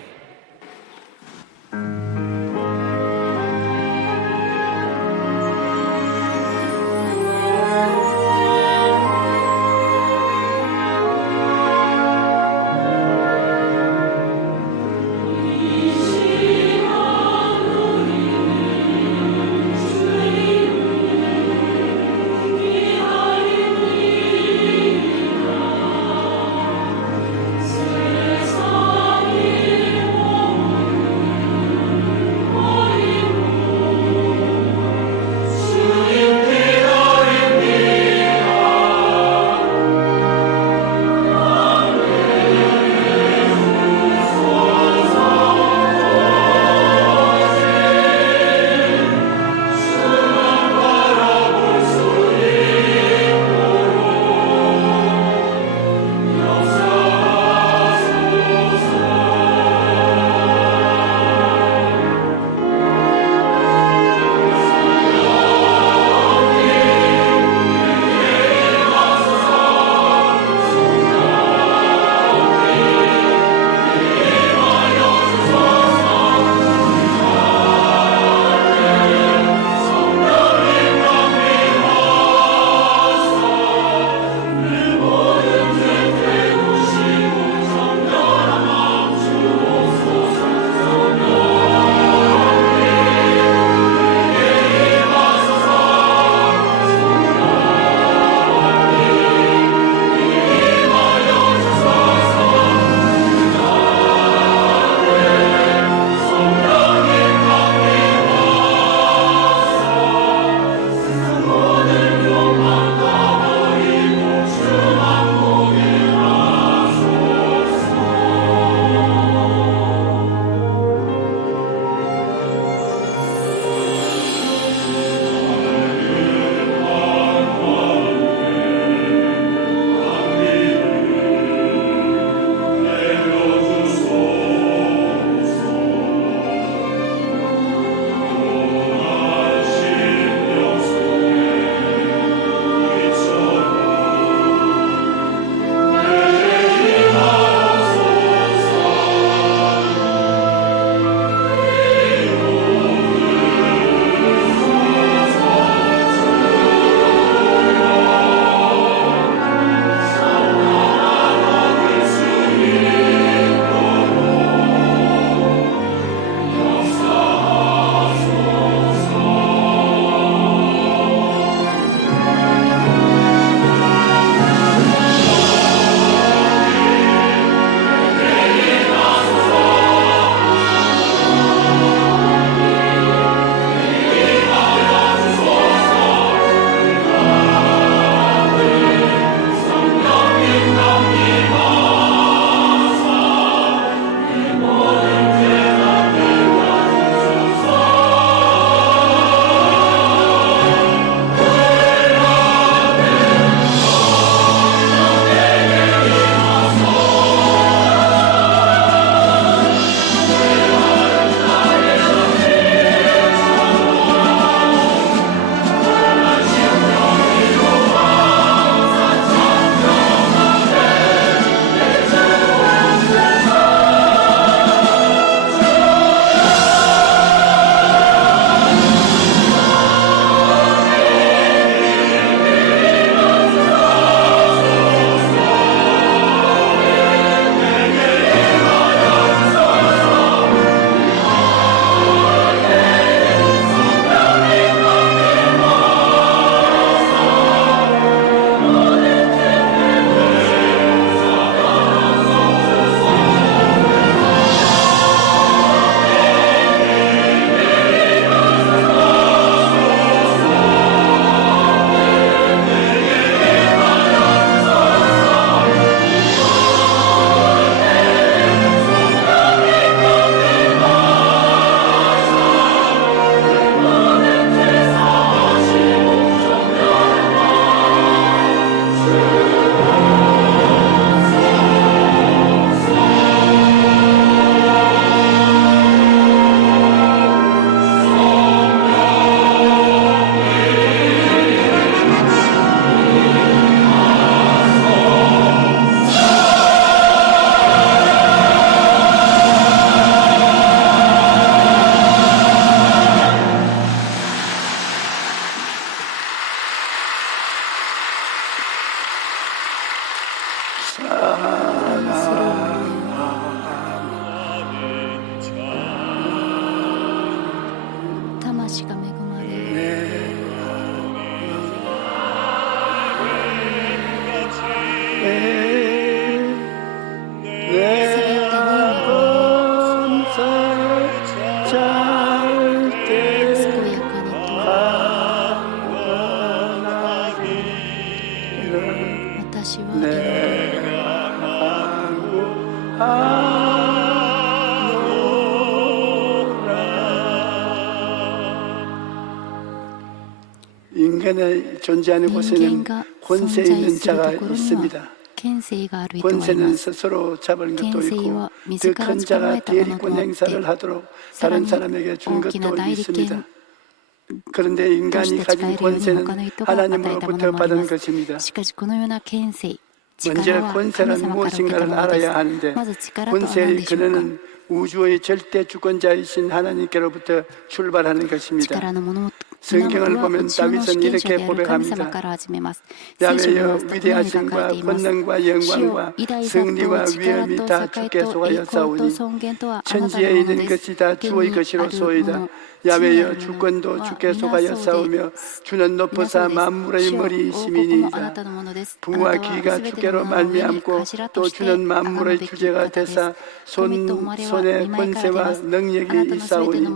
인간의 존재하는 곳에는 권세 있는 자가 있습니다. 권세는 스스로 잡은 것도 있고 더 큰 자가 대리권 행사를 하도록 다른 사람에게 준 것도 있습니다. 그런데 인간이 가진 권세는 하나님으로부터 받은 것입니다. 먼저 권세는 무엇인가를 알아야 하는데 권세의 근원은 우주의 절대 주권자이신 하나님께로부터 출발하는 것입니다. 성경을 보면 다윗은 이렇게 고백합니다. 야훼여 위대하심과 권능과 영광과 승리와 위엄이 다 주께 속하였사오니 천지에 있는 것이 다 주의 것이로소이다. 야훼여 주권도 주께 속하였사오며 주는 높으사 만물의 머리이심이니이다. 부와 기가 주께로 말미암고 또 주는 만물의 주제가 되사 손에 권세와 능력이 있사오니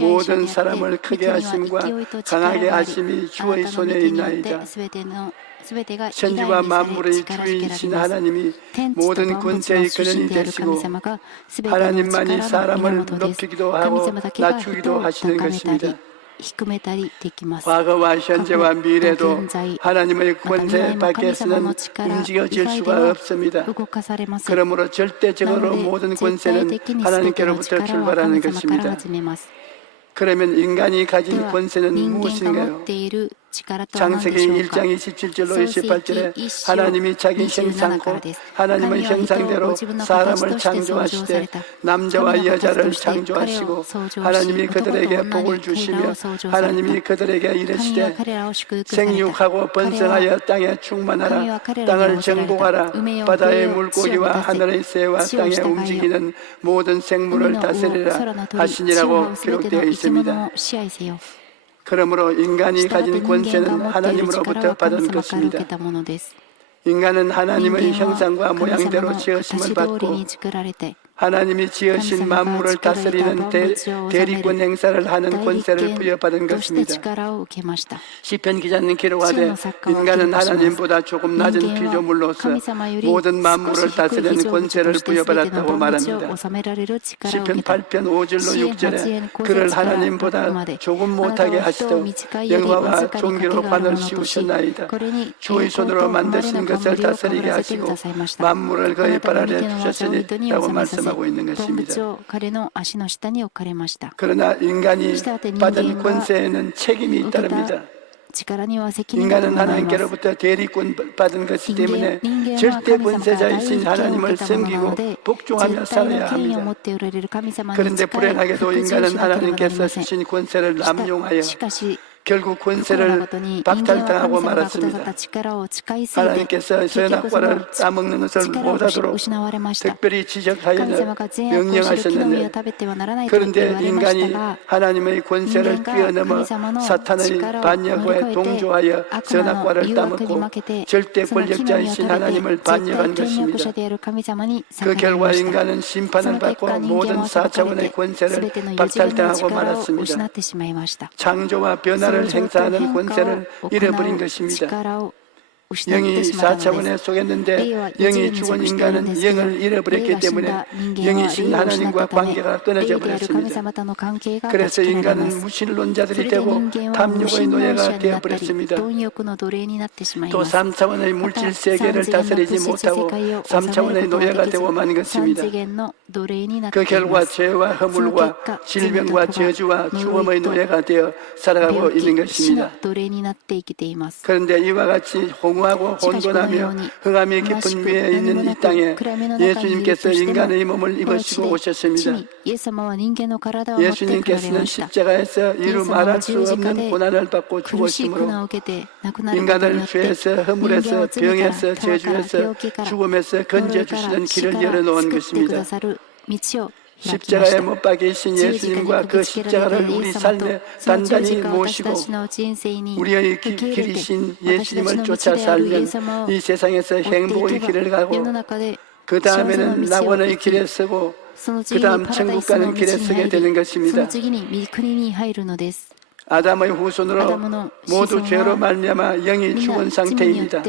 모든 사람을 크게 하심과 강하게 하심이 주의 손에 있나이다. 천지와 만물의 주이신 하나님이 모든 권세의 근원이 되시고 하나님만이 사람을 높이기도 하고 낮추기도 하시는 것입니다. 과거와 현재와 미래도 하나님의 권세 밖에서는 움직여질 수가 없습니다. 그러므로 절대적으로 모든 권세는 하나님께로부터 출발하는 것입니다. 그러면 인간이 가진 권세는 무엇인가요? 창세기 1장 27절로 28절에 하나님이 자기 형상고 하나님의 형상대로 사람을 창조하시되 남자와 여자를 창조하시고 하나님이 그들에게 복을 주시며 하나님이 그들에게 이르시되 생육하고 번성하여 땅에 충만하라 땅을 정복하라 바다의 물고기와 하늘의 새와 땅에 움직이는 모든 생물을 다스리라 하시니라고 기록되어 있습니다. 그러므로 인간이 가진 권세는 하나님으로부터 받은 것입니다. 인간은 하나님의 형상과 모양대로 지으심을 받고 하나님이 지으신 만물을 다스리는 대리권 행사를 하는 권세를 부여받은 것입니다. 시편 기자는 기록하되 인간은 하나님보다 조금 낮은 피조물로서 모든 만물을 다스리는 권세를 부여받았다고 말합니다. 시편 8편 5절로 6절에 그를 하나님보다 조금 못하게 하시고 영화와 종기로 관을 씌우셨나이다. 주의 손으로 만드신 것을 다스리게 하시고 만물을 그의 발 아래 두셨으니 라고 말씀합니다. 하고 있는 것입니다. 그러나 인간이 받은 권세에는 책임이 잇따릅니다. 인간은 하나님께로부터 대리권 받은 것이기 때문에 절대 권세자이신 하나님을 섬기고 복종하며 살아야 합니다. 그런데 불행하게도 인간은 하나님께서 주신 권세를 남용하여 결국 권세를 박탈당하고 말았습니다. 하나님께서 선악과를 따먹는 것을 못하도록 특별히 지적하여 명령하셨는데 그런데 인간이 하나님의 권세를 뛰어넘어 사탄의 반역에 동조하여 선악과를 따먹고 절대 권력자이신 하나님을 반역한 것입니다. 그 결과 인간은 심판을 받고 모든 4차원의 권세를 박탈당하고 말았습니다. 창조와 변화를 행사하는 권세를 잃어버린 것입니다. 영이 4차원에 속했는데 영이 죽은 인간은 영을 잃어버렸기 때문에 영이신 하나님과 관계가 끊어져 버렸습니다. 그래서 인간은 무신론자들이 되고 탐욕의 노예가 되어버렸습니다. 또 3차원의 물질 세계를 다스리지 못하고 3차원의 노예가 되고 만 것입니다. 그 결과 죄와 허물과 질병과 저주와 죽음의 노예가 되어 살아가고 있는 것입니다. 그런데 이와 같이 공허하고 혼돈하며 흑암이 깊은 위에 있는 이 땅에 예수님께서 인간의 몸을 입으시고 오셨습니다. 예수님께서는 십자가에서 이루 말할 수 없는 고난을 받고 죽으심으로 인간을 죄에서 허물에서 병에서 저주에서 죽음에서 건져주시는 길을 열어놓은 것입니다. 십자가에 못 박이신 예수님과 그 십자가를 우리 삶에 단단히 모시고 우리의 길이신 예수님을 쫓아 살면 이 세상에서 행복의 길을 가고 그 다음에는 낙원의 길에 서고 그 다음 천국 가는 길에 서게 되는 것입니다. 아담의 후손으로 모두 죄로 말미암아 영이 죽은 상태입니다.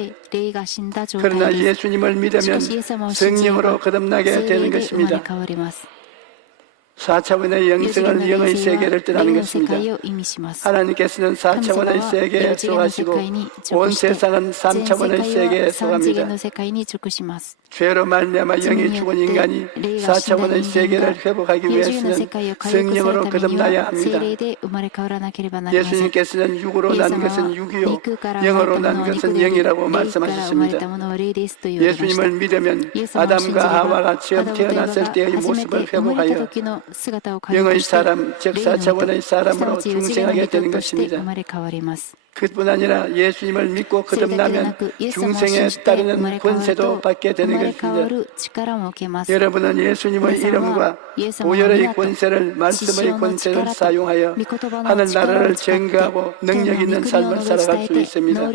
그러나 예수님을 믿으면 성령으로 거듭나게 되는 것입니다. 4차원의 영성은 영의 세계를 뜻하는 것입니다. 하나님께서는 4차원의 세계에 속하시고 온 세상은 3차원의 세계에 속합니다. 죄로 말미암아 영이 죽은 인간이 4차원의 세계를 회복하기 위해서는 성령으로 거듭나야 합니다. 예수님께서는 육으로 난 것은 육이요 영으로 난 것은 영이라고 말씀하셨습니다. 예수님을 믿으면 아담과 하와가 처음 태어났을 때의 모습을 회복하여 영의 사람, 즉 4차원의 사람으로 중생하게 되는 것입니다. 그뿐 아니라 예수님을 믿고 거듭나면 중생에 따르는 권세도 받게 되는 것입니다. 여러분은 예수님의 이름과 보혈의 권세를, 말씀의 권세를 사용하여 하늘나라를 증거하고 능력 있는 삶을 살아갈 수 있습니다.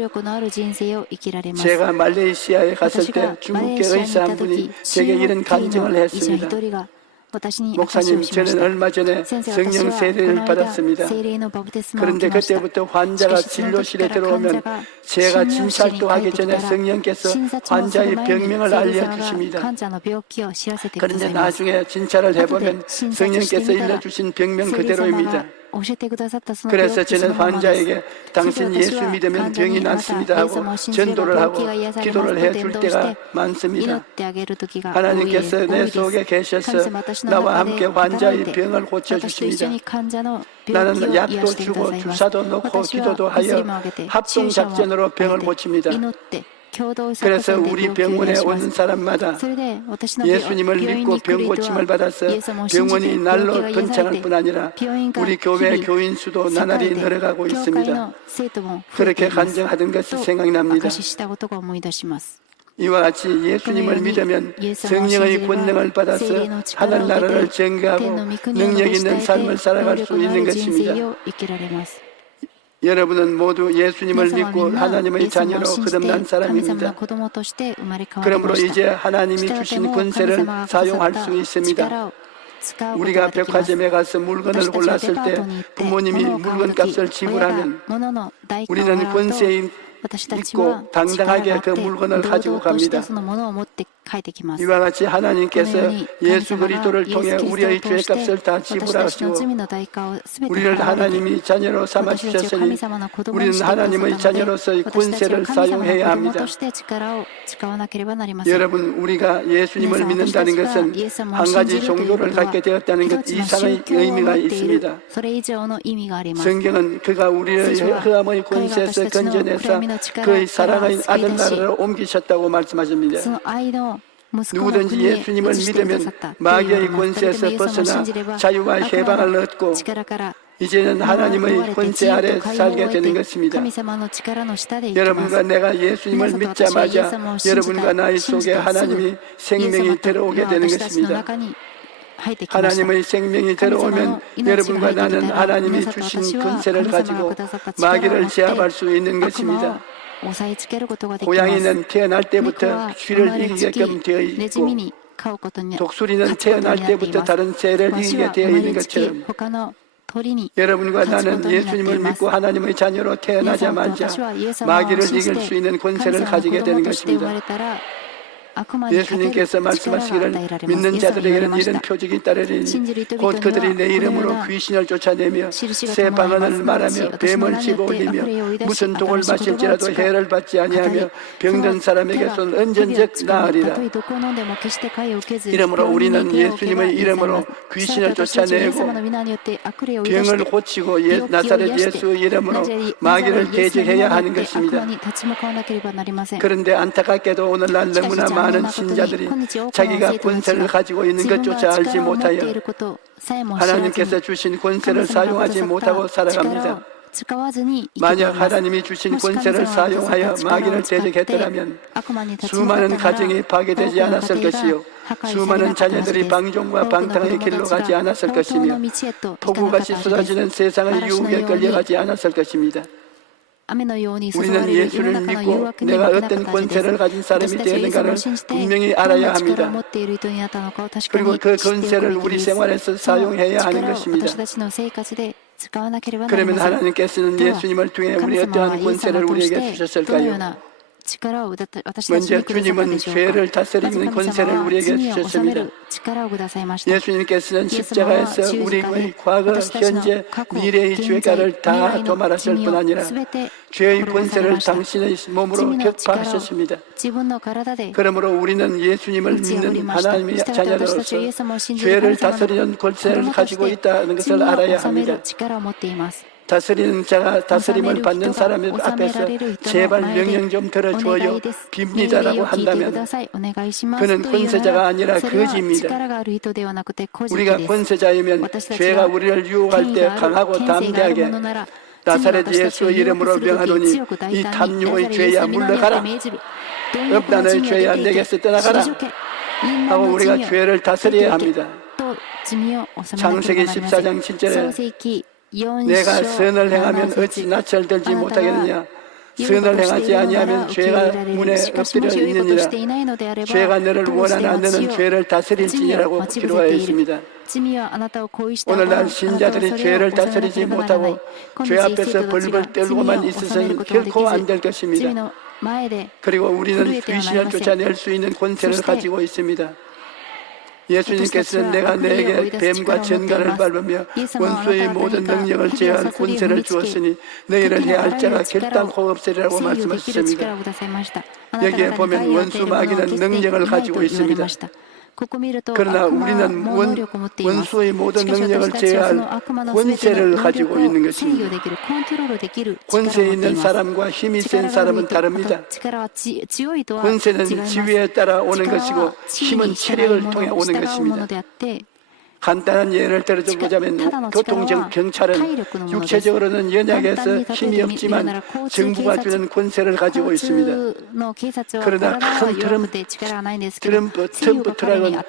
제가 말레이시아에 갔을 때 중국계 의사 한 분이 제게 이런 간증을 했습니다. 목사님, 저는 얼마 전에 성령 세례를 받았습니다. 그런데 그때부터 환자가 진료실에 들어오면 제가 진찰도 하기 전에 성령께서 환자의 병명을 알려주십니다. 그런데 나중에 진찰을 해보면 성령께서 일러주신 병명 그대로입니다. 그래서 저는 환자에게 당신 예수 믿으면 병이 낫습니다 하고 전도를 하고 기도를 해줄 때가 많습니다. 하나님께서 내 속에 계셔서 나와 함께 환자의 병을 고쳐주십니다. 나는 약도 주고 주사도 놓고 기도도 하여 합동작전으로 병을 고칩니다. 그래서 우리 병원에 오는 사람마다 예수님을 믿고 병 고침을 받아서 병원이 날로 번창할 뿐 아니라 우리 교회 교인 수도 나날이 늘어가고 있습니다. 그렇게 간증하던 것이 생각이 납니다. 이와 같이 예수님을 믿으면 성령의 권능을 받아서 하늘나라를 증거하고 능력 있는 삶을 살아갈 수 있는 것입니다. 여러분은 모두 예수님을 믿고 하나님의 자녀로 거듭난 사람입니다. 그러므로 이제 하나님이 주신 권세를 사용할 수 있습니다. 우리가 백화점에 가서 물건을 골랐을 때 부모님이 물건값을 지불하면 우리는 권세 있고 당당하게 그 물건을 가지고 갑니다. 이와 같이 하나님께서 예수 그리스도를 통해 우리의 죄값을 다 지불하시고 우리를 하나님이 자녀로 삼아 주셨으니 우리는 하나님의 자녀로서의 권세를 사용해야 합니다. 여러분, 우리가 예수님을 믿는다는 것은 한 가지 종교를 갖게 되었다는 것 이상의 의미가 있습니다. 성경은 그가 우리의 흑암의 권세에서 건져내서 그의 사랑의 아들 나라로 옮기셨다고 말씀하십니다. 누구든지 예수님을 믿으면 마귀의 권세에서 벗어나 자유와 해방을 얻고 이제는 하나님의 권세 아래 살게 되는 것입니다. 여러분과 내가 예수님을 믿자마자 여러분과 나의 속에 하나님의 생명이 들어오게 되는 것입니다. 하나님의 생명이 들어오면 여러분과 나는 하나님이 주신 권세를 가지고 마귀를 제압할 수 있는 것입니다. 고양이는 태어날 때부터 쥐를 이기게끔 되어 있고 독수리는 태어날 때부터 다른 새를 이기게 되어 있는 것처럼 여러분과 나는 예수님을 믿고 하나님의 자녀로 태어나자마자 마귀를 이길 수 있는 권세를 가지게 되는 것입니다. 예수님께서 말씀하시기를 믿는 자들에게는 이런 표적이 따르리니 곧 그들이 내 이름으로 귀신을 쫓아내며 새 방언을 말하며 뱀을 집어올리며 무슨 독을 마실지라도 해를 받지 아니하며 병든 사람에게 손 언전적 나으리라. 이러므로 우리는 예수님의 이름으로 귀신을 쫓아내고 병을 고치고 나사렛 예수의 이름으로 마귀를 대적해야 하는 것입니다. 그런데 안타깝게도 오늘날 너무나 많은 신자들이 자기가 권세를 가지고 있는 것조차 알지 못하여 하나님께서 주신 권세를 사용하지 못하고 살아갑니다. 만약 하나님이 주신 권세를 사용하여 마귀를 대적했더라면 수많은 가정이 파괴되지 않았을 것이요 수많은 자녀들이 방종과 방탕의 길로 가지 않았을 것이며 폭우같이 쏟아지는 세상의 유혹에 끌려가지 않았을 것입니다. 우리는 예수를 믿고 내가 어떤 권세를 가진 사람이 되었는가를 분명히 알아야 합니다. 그리고 그 권세를 우리 생활에서 사용해야 하는 것입니다. 그러면 하나님께서는 예수님을 통해 우리 어떠한 권세를 우리에게 주셨을까요? 먼저 주님은 죄를 다스리는 권세를 우리에게 주셨습니다. 예수님께서는 십자가에서 우리의 과거, 현재, 미래의 죄가를 다 도말하실 뿐 아니라 죄의 권세를 당신의 몸으로 격파하셨습니다. 그러므로 우리는 예수님을 믿는 하나님의 자녀로서 죄를 다스리는 권세를 가지고 있다는 것을 알아야 합니다. 다스리는 자가 다스림을 받는 사람 앞에서 제발 명령 좀 들어줘요 빕니다라고 한다면 그는 권세자가 아니라 거지입니다. 우리가 권세자이면 죄가 우리를 유혹할 때 강하고 담대하게 나사렛 예수 이름으로 명하노니 이 탐욕의 죄야 물러가라, 업단의 죄야 내게서 떠나가라 하고 우리가 죄를 다스려야 합니다. 창세기 14장 7절에 내가 선을 행하면 어찌 낯을 들지 못하겠느냐, 선을 행하지 아니하면 죄가 문에 엎드려 있느니라, 죄가 너를 원하나 너는 죄를 다스릴지니라고 기록하여 있습니다. 오늘날 신자들이 죄를 다스리지 못하고 죄 앞에서 벌벌 떨고만 있어서는 결코 안 될 것입니다. 그리고 우리는 귀신을 쫓아낼 수 있는 권세를 가지고 있습니다. 예수님께서는 내가 너에게 뱀과 전갈을 밟으며 원수의 모든 능력을 제어할 권세를 주었으니 너희를 해할 자가 결단코 없으리라고 말씀하셨습니다. 여기에 보면 원수 마귀는 능력을 가지고 있습니다. 그러나 우리는 원수의 모든 능력을 제어할 권세를 가지고 있는 것입니다. 권세 있는 사람과 힘이 센 사람은 다릅니다. 권세는 지위에 따라 오는 것이고 힘은 체력을 통해 오는 것입니다. 간단한 예를 들어보자면 교통경찰은 육체적으로는 연약해서 힘이 없지만 정부가 주는 권세를 가지고 있습니다. 그러나 큰 트럼프 트럭은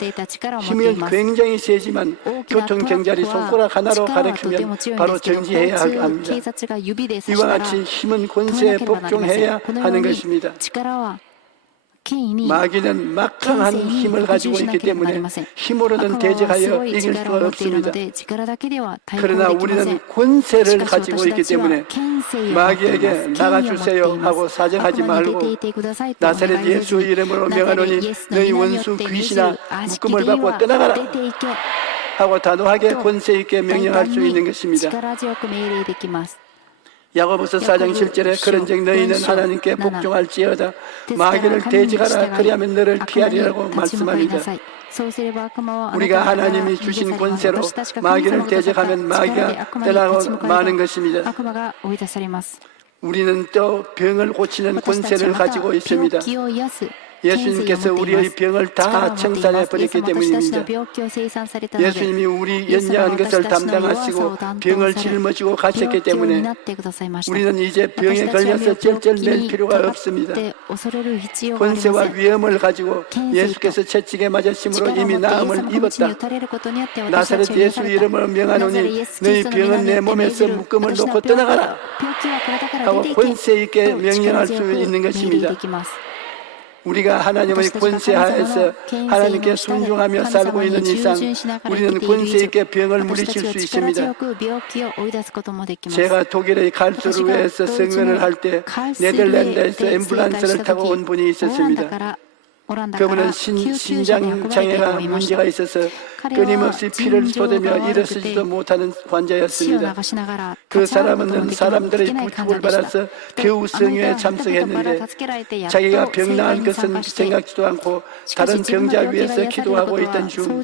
힘이 굉장히 세지만 교통경찰이 손가락 하나로 가리키면 바로 정지해야 합니다. 이와 같이 힘은 권세에 복종해야 하는 것입니다. 마귀는 막강한 힘을 가지고 있기 때문에 힘으로는 대적하여 이길 수가 없습니다. 그러나 우리는 권세를 가지고 있기 때문에 마귀에게 나가주세요 하고 사정하지 말고 나사렛 예수 이름으로 명하노니 너희 원수 귀신아 묶음을 받고 떠나가라 하고 단호하게 권세 있게 명령할 수 있는 것입니다. 야고보서 4장 7절에 그런즉 너희는 하나님께 복종할지어다 마귀를 대적하라 그리하면 너를 피하리라고 말씀합니다. 우리가 하나님이 주신 권세로 마귀를 대적하면 마귀가 떠나고 마는 것입니다. 우리는 또 병을 고치는 권세를 가지고 있습니다. 예수님께서 우리의 병을 다 청산해 버렸기 때문입니다. 예수님이 우리 연약한 것을 담당하시고 병을 짊어지고 가셨기 때문에 우리는 이제 병에 걸려서 쩔쩔맬 필요가 없습니다. 권세와 위엄을 가지고 예수께서 채찍에 맞으심으로 이미 나음을 입었다. 나사렛 예수 이름으로 명하노니 너희 병은 내 몸에서 묶음을 놓고 떠나가라 하고 권세 있게 명령할 수 있는 것입니다. 우리가 하나님의 권세 하에서 하나님께 순종하며 살고 있는 이상 우리는 권세 있게 병을 물리칠 수 있습니다. 제가 독일의 갈스루에서 성면을 할 때 네덜란드에서 앰뷸런스를 타고 온 분이 있었습니다. 그분은 신장 장애가 문제가 있어서 끊임없이 피를 쏟으며 일어서지도 못하는 환자였습니다. 그 사람은 사람들의 부축을 받아서 겨우 성회에 참석했는데 자기가 병 나은 것은 생각지도 않고 다른 병자 위에서 기도하고 있던 중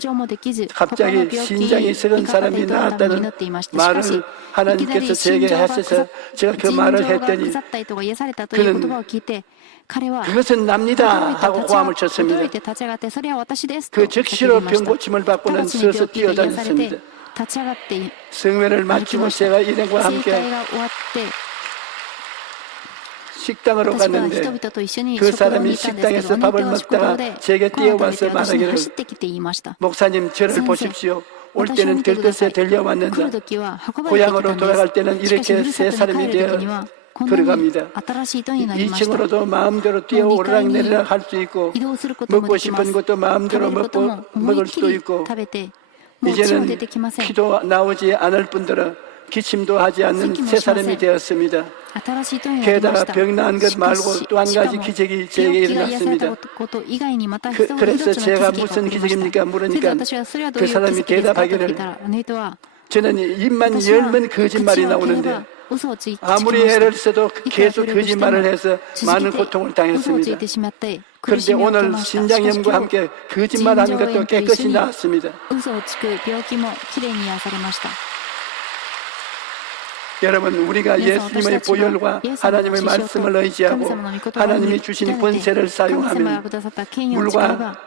갑자기 신장이 썩은 사람이 나았다는 말을 하나님께서 제게 하셔서 제가 그 말을 했더니 그는 그것은 납니다 하고 고함을 쳤습니다. 그 즉시로 병고침을 받고는 서서 뛰어다녔습니다. 성회를 마치고 제가 일행과 함께 식당으로 갔는데 그 사람이 식당에서 밥을 먹다가 제게 뛰어와서 말하기를 목사님 저를 보십시오. 올 때는 들것에 들려왔는다. 고향으로 돌아갈 때는 이렇게 새 사람이 되어 걸어갑니다. 2층으로도 마음대로 뛰어 오르락내리락 할 수 있고 먹고 싶은 것도 마음대로 먹을 수도 있고 이제는 피도 나오지 않을 뿐더러 기침도 하지 않는 새 사람이 되었습니다. 게다가 병 나은 것 말고 또 한 가지 기적이 제게 일어났습니다. 그래서 제가 무슨 기적입니까? 물으니까 그 사람이 대답하기를 저는 입만 열면 거짓말이 나오는데 아무리 애를 써도 계속 거짓말을 해서 많은 고통을 당했습니다. 그런데 오늘 신장염과 함께 거짓말하는 것도 깨끗이 나았습니다. 여러분, 우리가 예수님의 보혈과 하나님의 말씀을 의지하고 하나님이 주신 권세를 사용하면 물과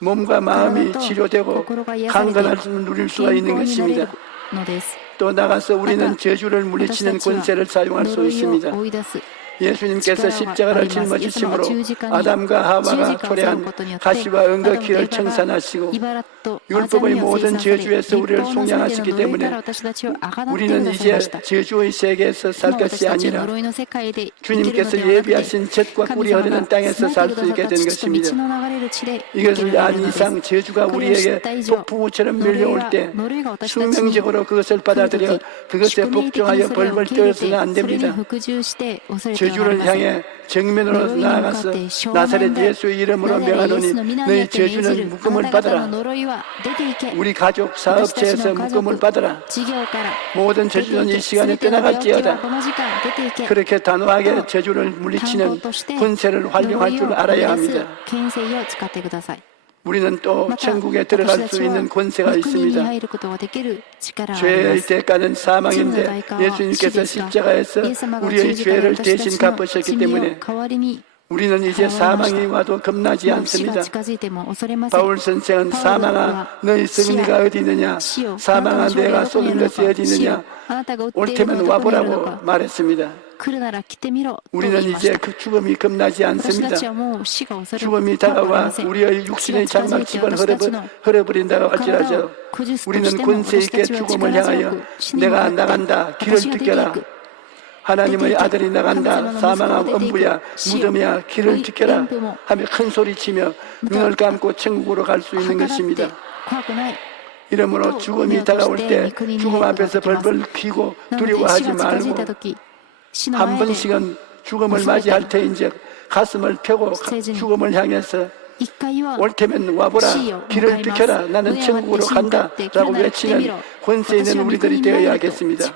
몸과 마음이 치료되고 강건할 수 누릴 수가 있는 것입니다. 또 나가서 우리는 저주를 물리치는 권세를 사용할 수 있습니다. 예수님께서 십자가를 짊어지심으로 아담과 하와가 초래한 가시와 은과 기를 청산하시고 율법의 모든 저주에서 우리를 속량하시기 때문에 우리는 이제 저주의 세계에서 살 것이 아니라 주님께서 예비하신 젖과 꿀이 흐르는 땅에서 살 수 있게 된 것입니다. 이것을 안 이상 저주가 우리에게 폭풍우처럼 밀려올 때 숙명적으로 그것을 받아들여 그것에 복종하여 벌벌 떨어서는 안 됩니다. 저주를 향해 정면으로 나아가서 나사렛 예수의 이름으로 명하노니 너희 저주는 묶음을 받아라. 우리 가족 사업체에서 묶음을 받아라. 모든 저주는 이 시간에 떠나갈지어다. 그렇게 단호하게 저주를 물리치는 권세를 활용할 줄 알아야 합니다. 우리는 또 천국에 들어갈 수 있는 권세가 있습니다. 죄의 대가는 사망인데 예수님께서 십자가에서 우리의 죄를 대신 갚으셨기 때문에 우리는 이제 사망이 와도 겁나지 않습니다. 바울 선생은 사망아 너희 승리가 어디 있느냐, 사망아 내가 쏘는 것이 어디 있느냐, 올 테면 와보라고 말했습니다. 우리는 이제 그 죽음이 겁나지 않습니다. 죽음이 다가와 우리의 육신의 장막집을 헐어버린다고 할지라도 우리는 권세 있게 죽음을 향하여 내가 나간다, 길을 뜯겨라. 하나님의 아들이 나간다, 사망아 음부야 무덤이야 길을 지켜라 하며 큰 소리치며 눈을 감고 천국으로 갈 수 있는 것입니다. 이러므로 죽음이 다가올 때 죽음 앞에서 벌벌 피고 두려워하지 말고 한 번씩은 죽음을 맞이할 테인즉 가슴을 펴고 죽음을 향해서 올 테면 와보라, 길을 비켜라, 나는 천국으로 간다 라고 외치는 권세 있는 우리들이 되어야겠습니다.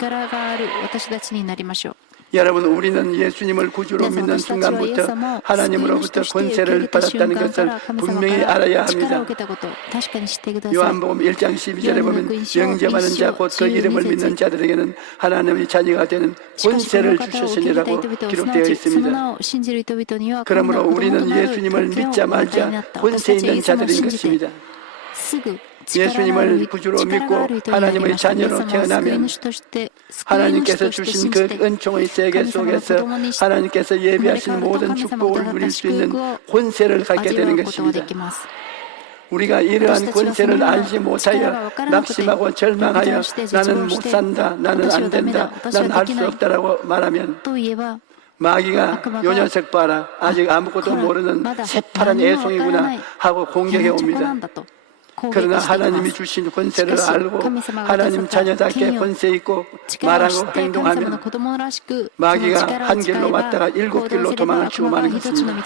여러분, 우리는 예수님을 구주로 믿는 순간부터 하나님으로부터 권세를 받았다는 것을 분명히 알아야 합니다. 요한복음 1장 12절에 보면 영접하는 자 곧 그 이름을 믿는 자들에게는 하나님의 자녀가 되는 권세를 주셨으니라고 기록되어 있습니다. 그러므로 우리는 예수님을 믿자 말자 권세 있는 자들인 것입니다. 예수님을 구주로 믿고 하나님의 자녀로 태어나면 하나님께서 주신 그 은총의 세계 속에서 하나님께서 예비하신 모든 축복을 누릴 수 있는 권세를 갖게 되는 것입니다. 우리가 이러한 권세를 알지 못하여 낙심하고 절망하여 나는 못 산다, 나는 안 된다, 난 할 수 없다라고 말하면 마귀가 요 녀석 봐라, 아직 아무것도 모르는 새파란 애송이구나 하고 공격해 옵니다. 그러나 하나님이 주신 권세를 알고 하나님 자녀답게 권세 있고 말하고 행동하면 마귀가 한 길로 왔다가 7길로 도망을 치고 마는 것입니다.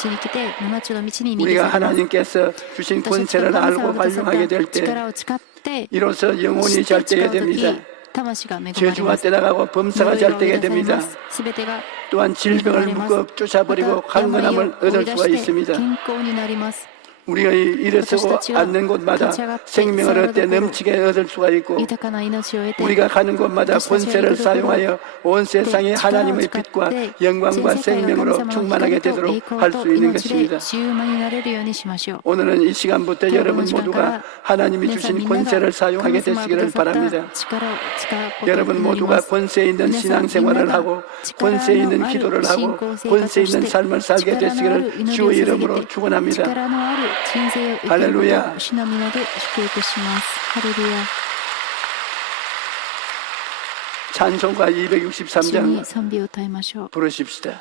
우리가 하나님께서 주신 권세를 알고 활용하게 될 때 이로써 영혼이 잘 되게 됩니다. 저주가 떠나가고 범사가 잘 되게 됩니다. 또한 질병을 묶어 쫓아버리고 강건함을 얻을 수가 있습니다. 우리가 일어서고 앉는 곳마다 생명을 얻되 넘치게 얻을 수가 있고 우리가 가는 곳마다 권세를 사용하여 온 세상에 하나님의 빛과 영광과 생명으로 충만하게 되도록 할 수 있는 것입니다. 오늘은 이 시간부터 여러분 모두가 하나님이 주신 권세를 사용하게 되시기를 바랍니다. 여러분 모두가 권세 있는 신앙생활을 하고 권세 있는 기도를 하고 권세 있는 삶을 살게 되시기를 주의 이름으로 축원합니다. 할렐루야. 찬송가 263장 부르십시다.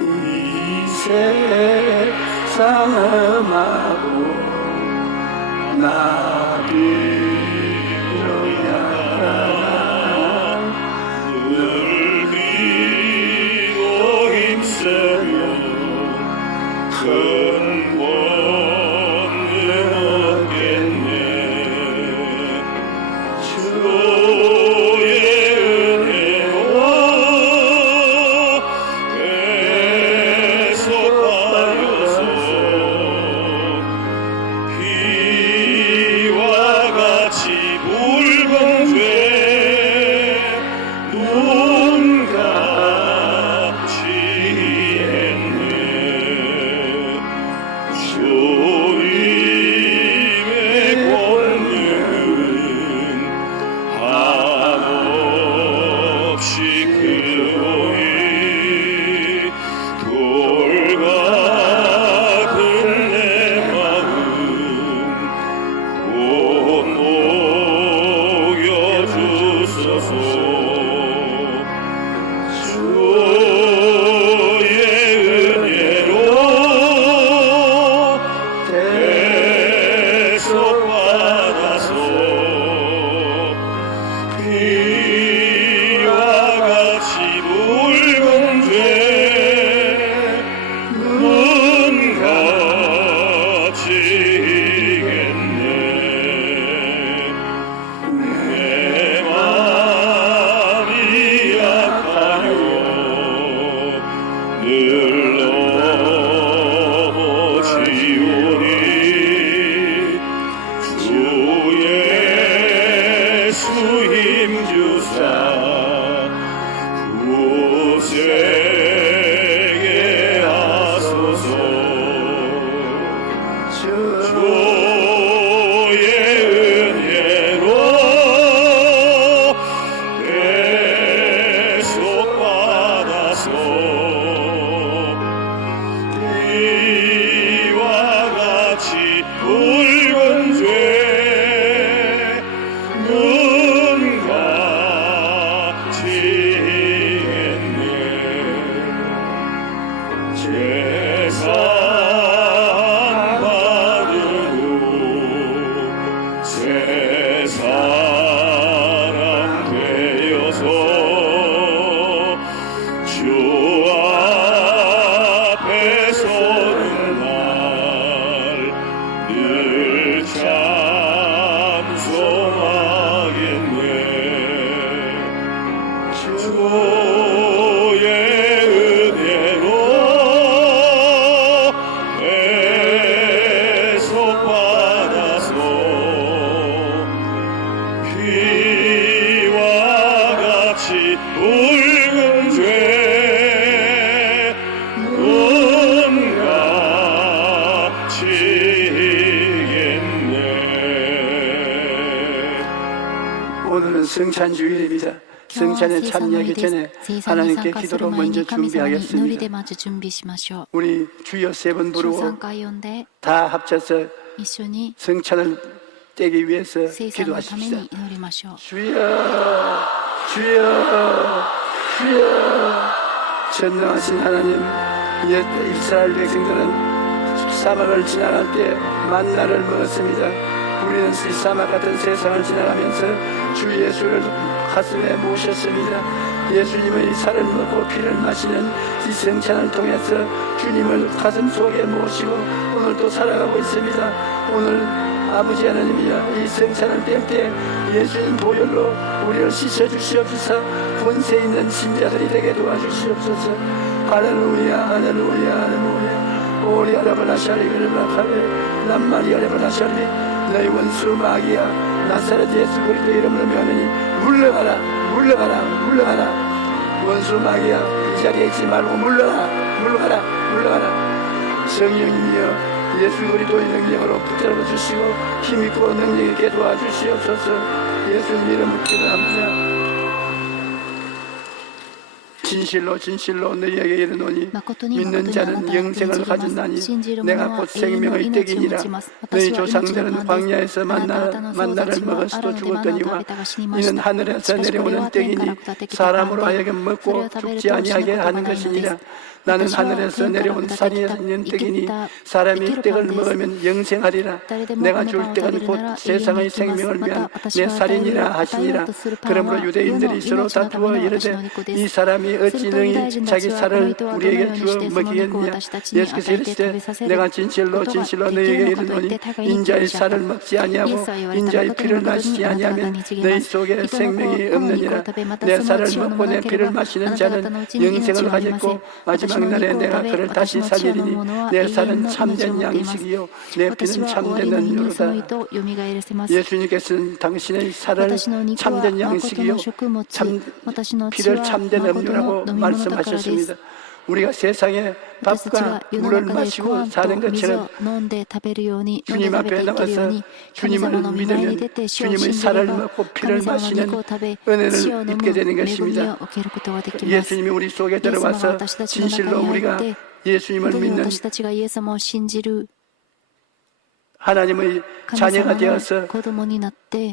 이 상음하고 나비로 향하나 늘 뛰고 힘쓰며 큰 권능을 얻겠네. 주의 은혜와 계속하여서 비와 같이 붉은 죄 눈 같이 했네. 주님의 권능은 한없이 크오니 돌과 큰 내 마음 곧 녹여주소서. 주의 은혜로 대속받아서 비와 같이 붉은 죄 눈같이 이겠네. 내 마음이 약하여 늘 넘어지오니 주 예수 힘주사 구세게 하소서. 주의 은혜로 대속받아서 비와 같이 붉은 죄 눈같이 했네. 제사 받으고 새 사람 되어서 주 앞에 서는 날 늘 찬송하겠네. 주의 은혜로 대속받아서 비와 같이 붉은 죄 눈같이 이겠네. 오늘은 성찬주일입니다. 성찬에 참여하기 전에 하나님께 기도로 먼저 준비하겠습니다. 우리 주여 세 번 부르고 다 합쳐서 성찬을 떼기 위해서 기도하십시다. 주여 주여 주여. 전능하신 하나님, 옛 이스라엘 백성들은 사막을 지나갈 때 만나를 먹었습니다. 우리는 이 사막 같은 세상을 지나가면서 주 예수를 가슴에 모셨습니다. 예수님의 살을 먹고 피를 마시는 이 성찬을 통해서 주님을 가슴 속에 모시고 오늘도 살아가고 있습니다. 오늘 아버지 하나님이여, 이 성찬을 뗄 때 예수님 보혈로 우리를 씻어주시옵소서. 권세 있는 신자들이 되게 도와주시옵소서. 할렐루야 할렐루야 할렐루야. 오리 아라바나샤리 그르바카레 람마리 아라바나샤리. 너희 원수 마귀야, 나사렛 예수 그리스도 이름으로 명하니 물러가라 물러가라 물러가라. 원수 마귀야, 이 자리에 있지 말고 물러가라 물러가라 물러가라. 성령님이여, 예수 그리스도의 능력으로 붙들어 주시고 힘있고 능력 있게 도와주시옵소서. 예수님 이름으로 기도합니다. 진실로 진실로 너희에게 이르노니 믿는 자는 영생을 가진다니 내가 곧 생명의 떡이니라. 너희 조상들은 광야에서 만나를 먹었어도 죽었더니와 이는 하늘에서 내려오는 떡이니 사람으로 하여금 먹고 죽지 아니하게 하는 것이니라. 나는 하늘에서 내려온 살이 있는 떡이니 사람이 떡을 먹으면 영생하리라. 내가 줄 떡은 곧 세상의 생명을 위한 내 살이니라 하시니라. 그러므로 유대인들이 서로 다투어 이르되 이 사람이 어찌 능히 자기 살을 우리에게 주어 먹이겠느냐. 예수께서 이르시되 내가 진실로 진실로 너희에게 이르노니 인자의 살을 먹지 아니하고 인자의 피를 마시지 아니하면 너희 속에 생명이 없느니라. 내 살을 먹고 내 피를 마시는 자는 영생을 가졌고 마지막 날에 내가 그를 다시 살리리니 내 살은 참된 양식이요 내 피는 참된 음료로다. 예수님께서는 당신의 살을 참된 양식이요 피를 참된 음료라고 말씀하셨습니다. 우리가 세상에 밥과 물을 마시고 사는 것처럼 주님 앞에 나와서 주님을 믿으면 주님의 살을 먹고 피를 마시는 은혜를 입게 되는 것입니다. 예수님이 우리 속에 들어와서 진실로 우리가 예수님을 믿는 하나님의 자녀가 되어서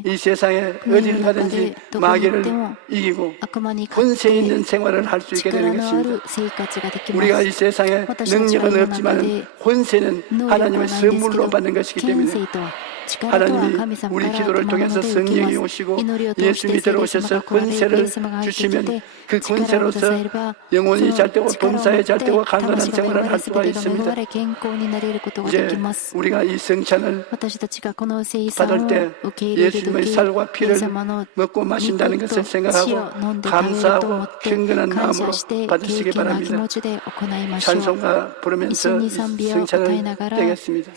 이 세상에 어딜 가든지 마귀를 이기고 권세 있는 생활을 할 수 있게 되는 것입니다. 우리가 이 세상에 능력은 없지만 권세는 하나님의 선물로 받는 것이기 때문에 하나님이 우리 기도를 통해서 성령이 오시고 예수님이 들어오셔서 권세를 주시면 그 권세로서 영혼이 잘 되고 범사에 잘 되고 강건한 생활을 할 수가 있습니다. 이제 우리가 이 성찬을 받을 때 예수님의 살과 피를 먹고 마신다는 것을 생각하고 감사하고 경건한 마음으로 받으시기 바랍니다. 찬송가 부르면서 이 성찬을 떼겠습니다.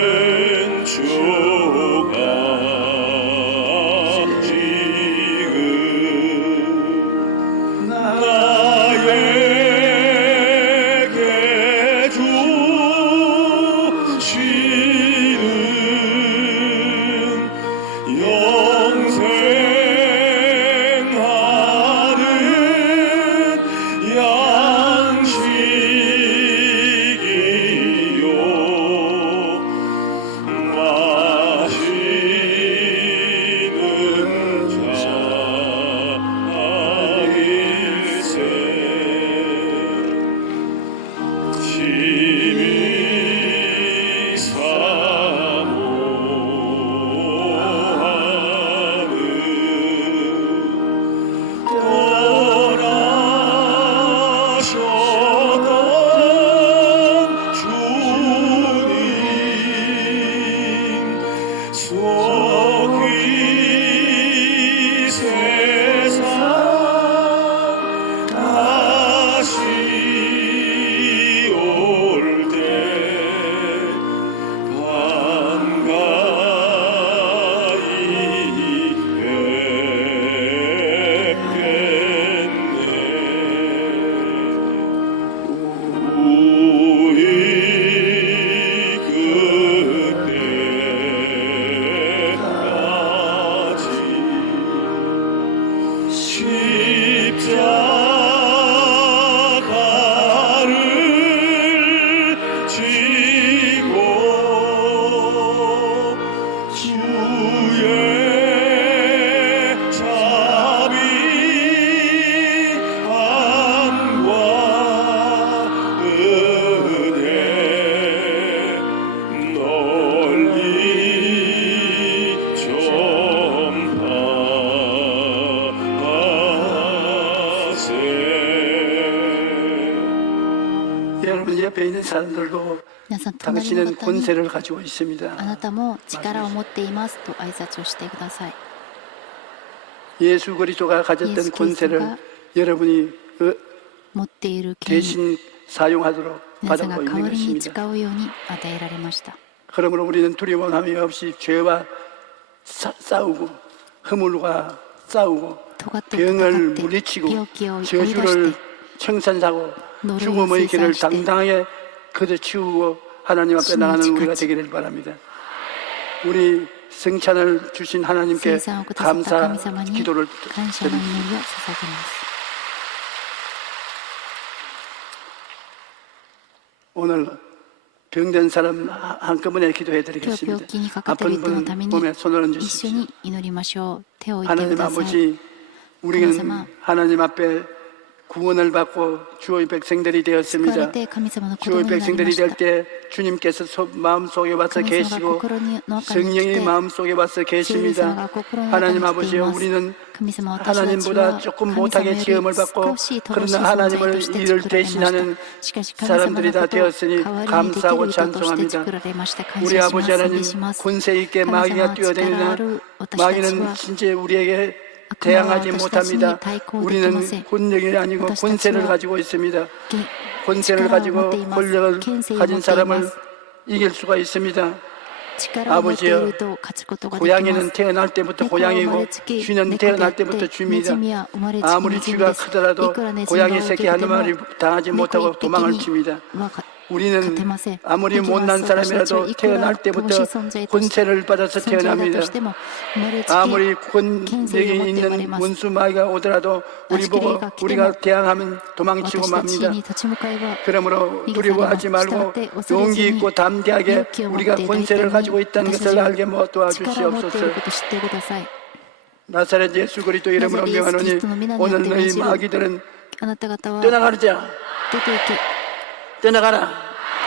이는 주가 지은 우리 옆에 있는 사람들 보고 皆さん隣の 당신은 方に 권세를 가지고 あ 있습니다. なたも力を持っていますと挨拶をしてください。 예수 그리스도가 가졌던 예수 권세를 그리스도가 여러분이 持っている権利 대신 사용하도록 皆さんが 받아보고 代わ 있는 りに 것입니다. 使うように与えられました。 그러므로 우리는 두려움함이 없이 죄와 싸우고 허물과 싸우고 尖って 병을 戦って 물리치고 病気を追い出して 저주를 청산하고 노래를 죽음의 길을 쇠사시되 당당하게 걷어치우고 하나님 앞에 숨을 나가는 우리가 지같이 되기를 바랍니다. 우리 성찬을 주신 하나님께 生産をくださった神 감사 様に 기도를 感謝の祈 드립니다. りを捧げます。 오늘 병든 사람 한꺼번에 기도해 今日 드리겠습니다. 病気にかかっている 아픈 人の 분 ために 몸에 손을 一緒 얹으십시오. に祈りましょう。手を置いてく 하나님 ださい。 아버지, 우리는 하나님 하나님 앞에 구원을 받고 주의 백성들이 救われ 되었습니다. て神様の子 주의 供になりま 백성들이 した 될 때 주님께서 마음속에 와서 神様が 계시고 心の中に来 성령이 て 마음속에 와서 聖霊様 계십니다. が心の中 하나님 に来てい 아버지요, ます。 우리는 神様、私たち 하나님보다 は 조금 神様 못하게 より 시험을 받고 少し乏しい 그러나 存在 하나님을 として 이를 作られました。 대신하는 しかし神様 사람들이 の 다 ことを 되었으니 代わりにできる 감사하고 人として 찬송합니다. 作られました。感 우리 謝します。 아버지 賛美 하나님 します。 권세 있게 神様 마귀가 は力あ 뛰어다니나 る私たち 마귀는 は 진짜 우리에게 悪魔は 대항하지 私たちに 못합니다. 対抗できま 우리는 せん。 권력이 아니고 私たちは 권세를 가지고 있습니다. け 권세를 力を持 가지고 っています。 권력을 権勢を持 가진 っていま 사람을 す。 이길 수가 있습니다. 力を持っていると勝つことができます 고양이는 태어날 때부터 猫は生ま 고양이고 れつき 쥐는 猫であ 태어날 って 때부터 ネ 쥐입니다. ズミは生まれつき 아무리 ネズミ 쥐가 です 크더라도 いくらネズミが 고양이 大 새끼 きく 한 ても 마리 당하지 猫 못하고 一匹 도망을 に 칩니다. は勝 우리는 てません。 아무리 敵は 못난 私たちは 사람이라도 いくら 태어날 乏 때부터 しい存在として 권세를 받아서 存在だ 태어납니다. としても生まれつき 아무리 権勢を 권력이 持って生まれ 있는 ます。 원수 마귀가 오더라도 우리 보고 아시리가 우리가 기대면 대항하면 도망치고 私たち 맙니다. に立ち向かえば 그러므로 逃げ去ります。 두려워하지 したが 말고 って恐れ 용기 ずに 있고 담대하게 勇気を持って 우리가 大胆 권세를 に 가지고 있다는 私た 것을 ちは 알게 뭐 力を持ってい 도와주시옵소서. ることを知ってください。 나사렛 예수 그리스도 이름으로 나사렛 예수 명하노니 그리스도의 이름으로 오늘 너희 명하시오. 마귀들은 あなた方は 떠나가자. 出て行け。 떠나가라.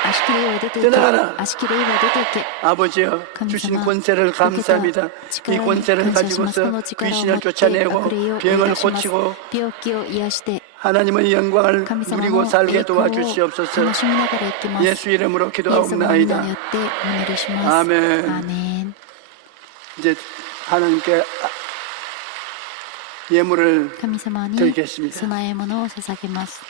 足切りは出て行け。 떠나가라. 足切りは出て行け。 아버지여 주신 권세를 감사합니다. 이 권세를 가지고서 귀신을 쫓아내고 병을 고치고 病気を癒して 하나님의 영광을 神様 누리고 の 살게 栄光を 도와주시옵소서. 楽しみながら行きます。 예수 이름으로 イエスの皆によ 기도하옵나이다. ってお祈りします。 아멘. アーメン。 이제 하나님께 예물을 神様に 드리겠습니다. 供え物を捧げます。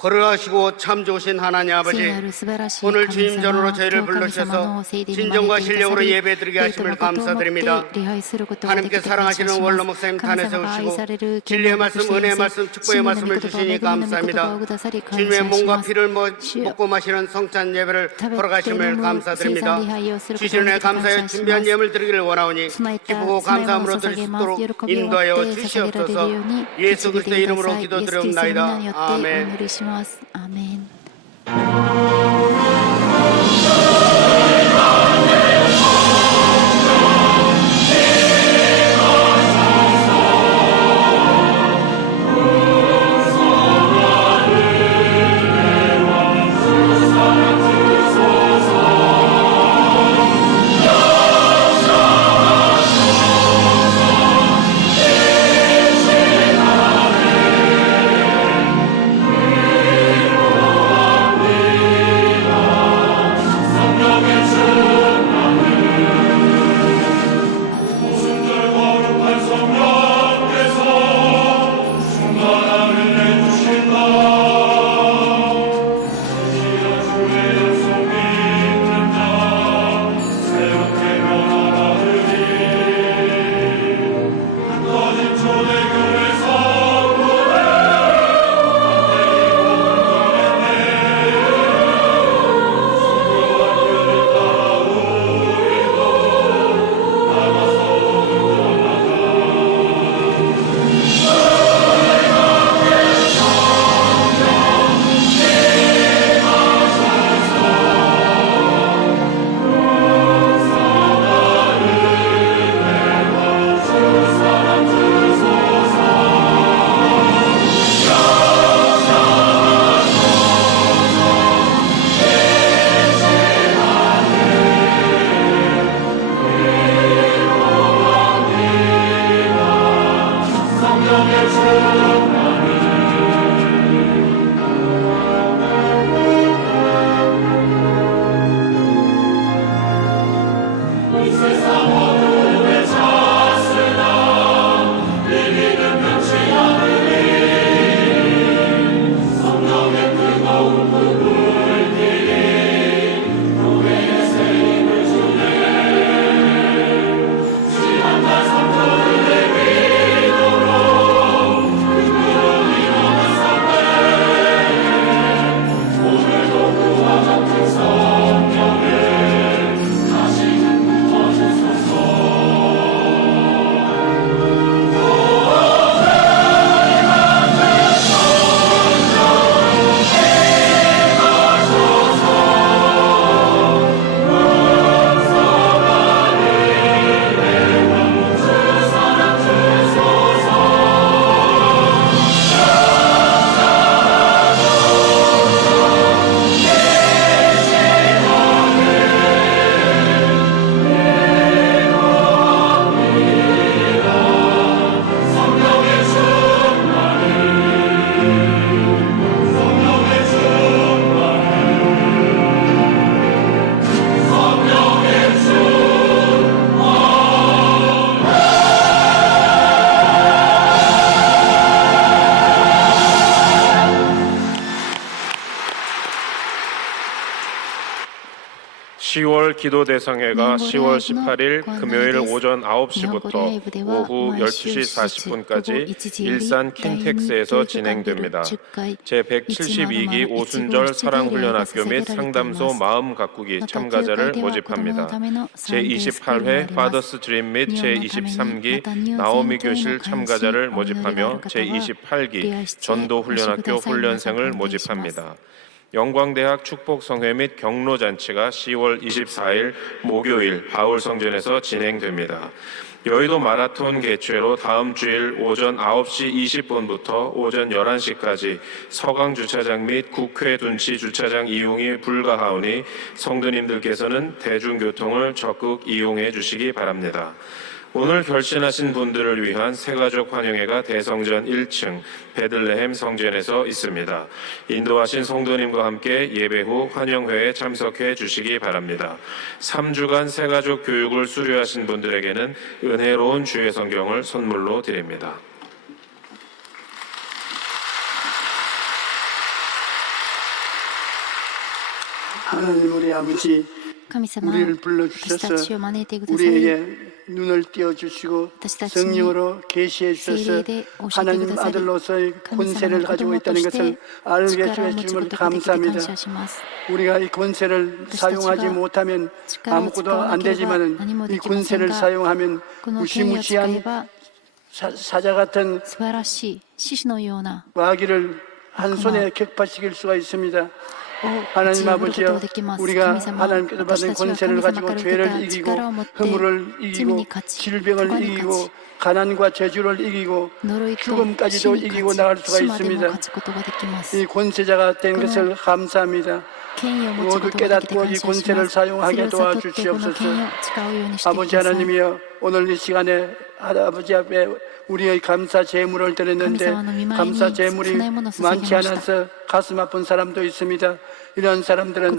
거룩하시고 참 좋으신 하나님 聖 아버지, なる素晴らしい 오늘 神 주임 様 전으로 저희를 今日神様 불러주셔서 の聖霊に 진정과 招いてくだ 실력으로 さり 예배드리게 霊と 하심을 誠を持って 감사드립니다. 礼拝することができ 하나님께 て感謝し 사랑하시는 ま 원로 す。 목사님 神 탄에 様が愛 세우시고 される 진리의 말씀, 은혜의 말씀, 축복의 말씀을 주시니 감사합니다. 주님의 몸과 피를 먹고 마시는 성찬 예배를 돌아가심을 감사드립니다. 주신 은혜 감사에 준비한 예물 드리기를 원하오니 기쁘고 감사함으로 드릴 수 있도록 인도하여 주시옵소서. 예수 그리스도의 이름으로 기도드리옵나이다. 아멘. アーメン。 10월 기도대성회가 10월 18일 금요일 오전 9시부터 오후 12시 40분까지 일산 킨텍스에서 진행됩니다. 제172기 오순절 사랑훈련학교 및 상담소 마음 가꾸기 참가자를 모집합니다. 제28회 파더스 드림 및 제23기 나오미 교실 참가자를 모집하며 제28기 전도훈련학교 훈련생을 모집합니다. 영광대학 축복성회 및 경로잔치가 10월 24일 목요일 바울성전에서 진행됩니다. 여의도 마라톤 개최로 다음 주일 오전 9시 20분부터 오전 11시까지 서강주차장 및 국회 둔치 주차장 이용이 불가하오니 성도님들께서는 대중교통을 적극 이용해 주시기 바랍니다. 오늘 결신하신 분들을 위한 새가족 환영회가 대성전 1층 베들레헴 성전에서 있습니다. 인도하신 성도님과 함께 예배 후 환영회에 참석해 주시기 바랍니다. 3주간 새가족 교육을 수료하신 분들에게는 은혜로운 주의 성경을 선물로 드립니다. 하나님 우리 아버지, 神様、 우리를 私たち 불러주셔서 を招いてください。 우리에게 눈을 띄워주시고 성령으로 계시해 주셔서 하나님 아들로서의 권세를 가지고 있다는 것을 알게 해주심을 감사합니다. 우리가 이 권세를 사용하지 못하면 아무것도 안 되지만 이 권세를 사용하면 무시무시한 사자 같은 마귀를 한 손에 격파시킬 수가 있습니다. 하나님 아버지여, 우리가 하나님께서 받은 권세를 가지고 죄를 이기고 허물을 이기고 질병을 이기고 가난과 저주를 이기고 죽음까지도 이기고 나갈 수가 있습니다. 이 권세자가 된 것을 감사합니다. 모두 깨닫고 이 권세를 사용하게 도와주시옵소서. 아버지 하나님이여, 오늘 이 시간에 아버지 앞에 우리의 감사 제물을 드렸는데 감사 제물이 많지 않아서 가슴 아픈 사람도 있습니다. 이런 사람들은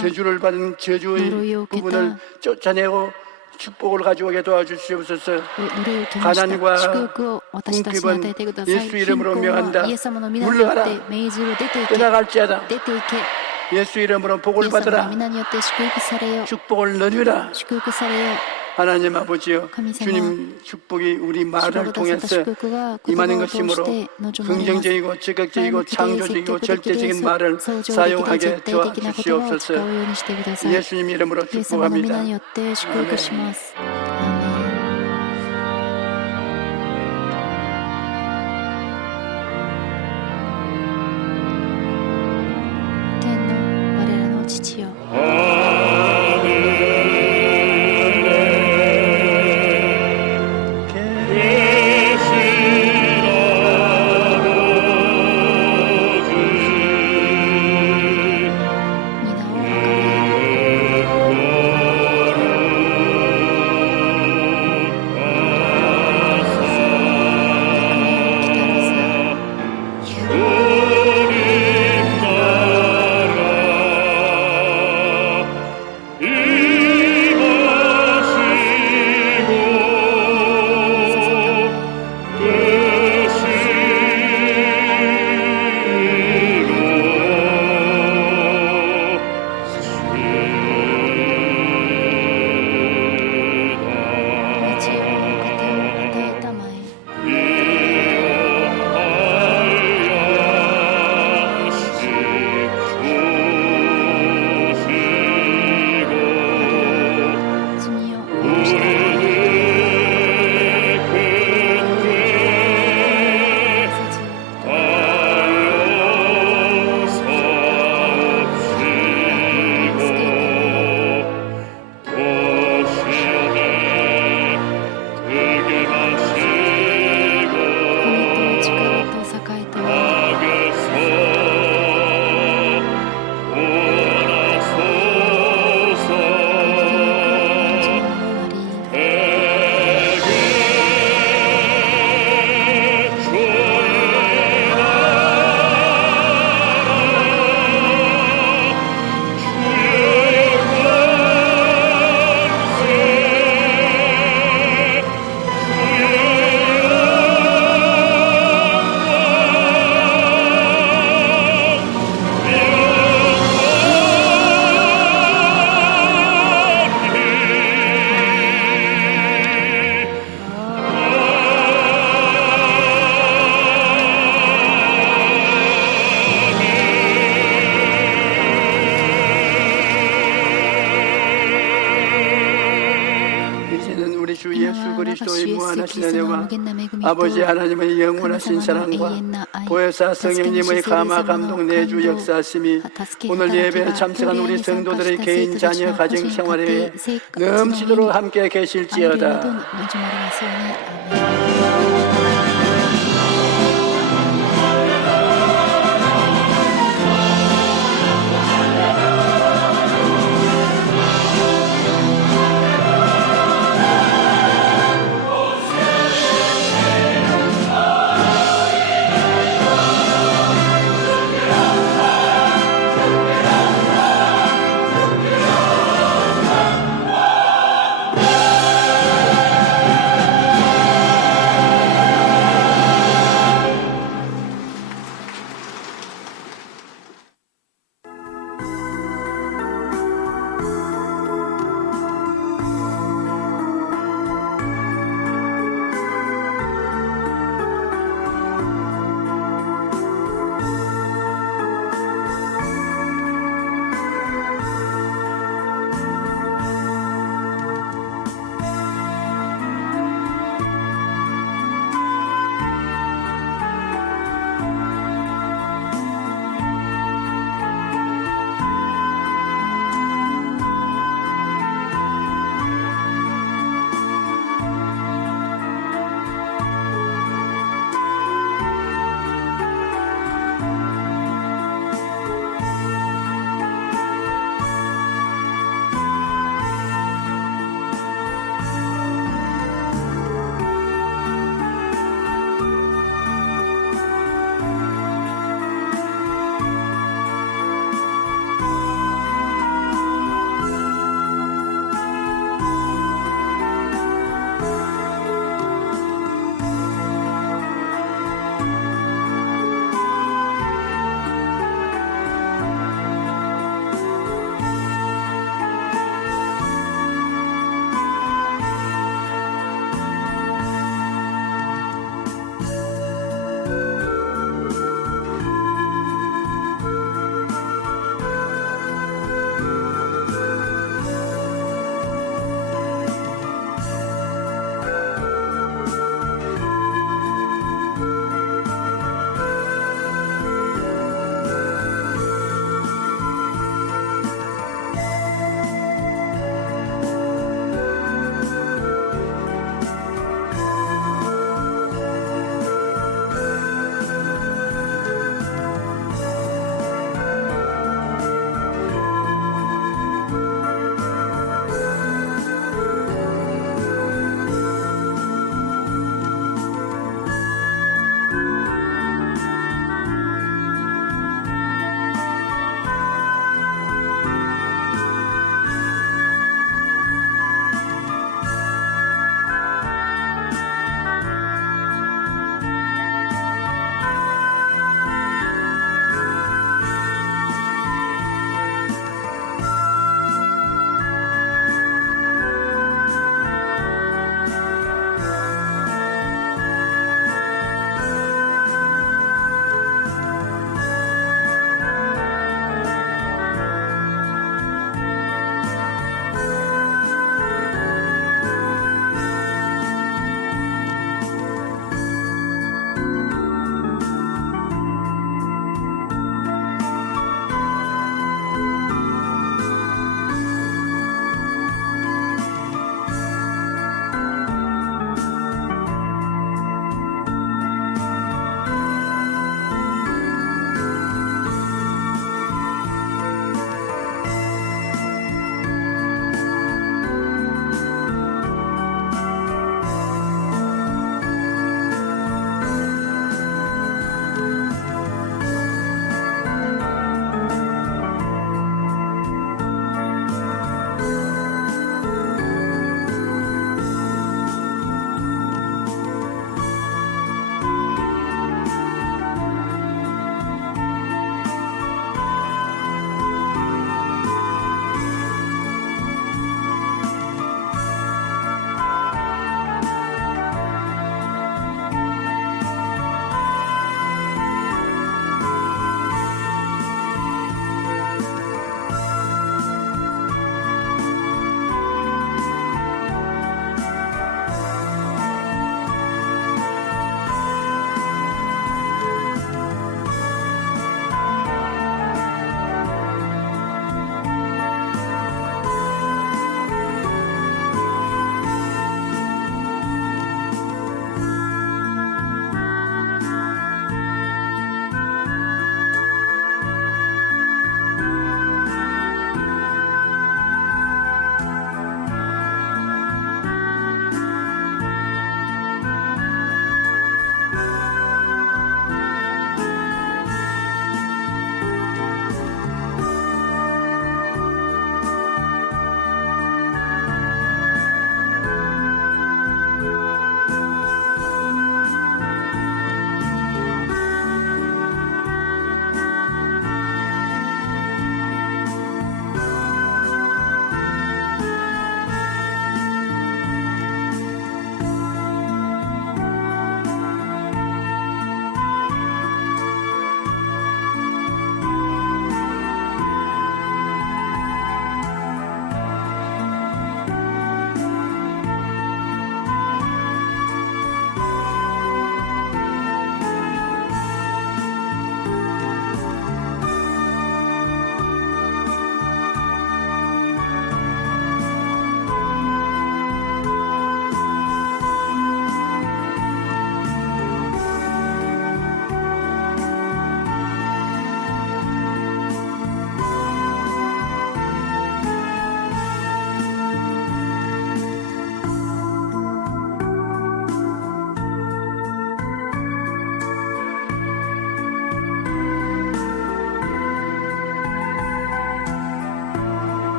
저주를 받은 저주의 부분을 쫓아내고 축복을 가져오게 도와주시옵소서. 가난과 궁핍은 예수 이름으로 명한다. 물러가라. 떠나갈지어다. 예수 이름으로 복을 받으라. 축복을 누리라. 하나님 아버지여, 주님 축복이 우리 말을 통해서 임하는 것이므로 긍정적이고 적극적이고 창조적이고 절대적인 말을 사용하게 도와주시옵소서. 예수님 이름으로 축복합니다. 아멘. 주의 무한하신 은혜와 아버지 하나님의 영원하신 사랑과 보혜사 성령님의 감화 감동 내주 역사하심이 오늘 예배에 참석한 우리 성도들의 개인 자녀 가정 생활에 넘치도록 함께 계실지어다. 望まれますように。アーメン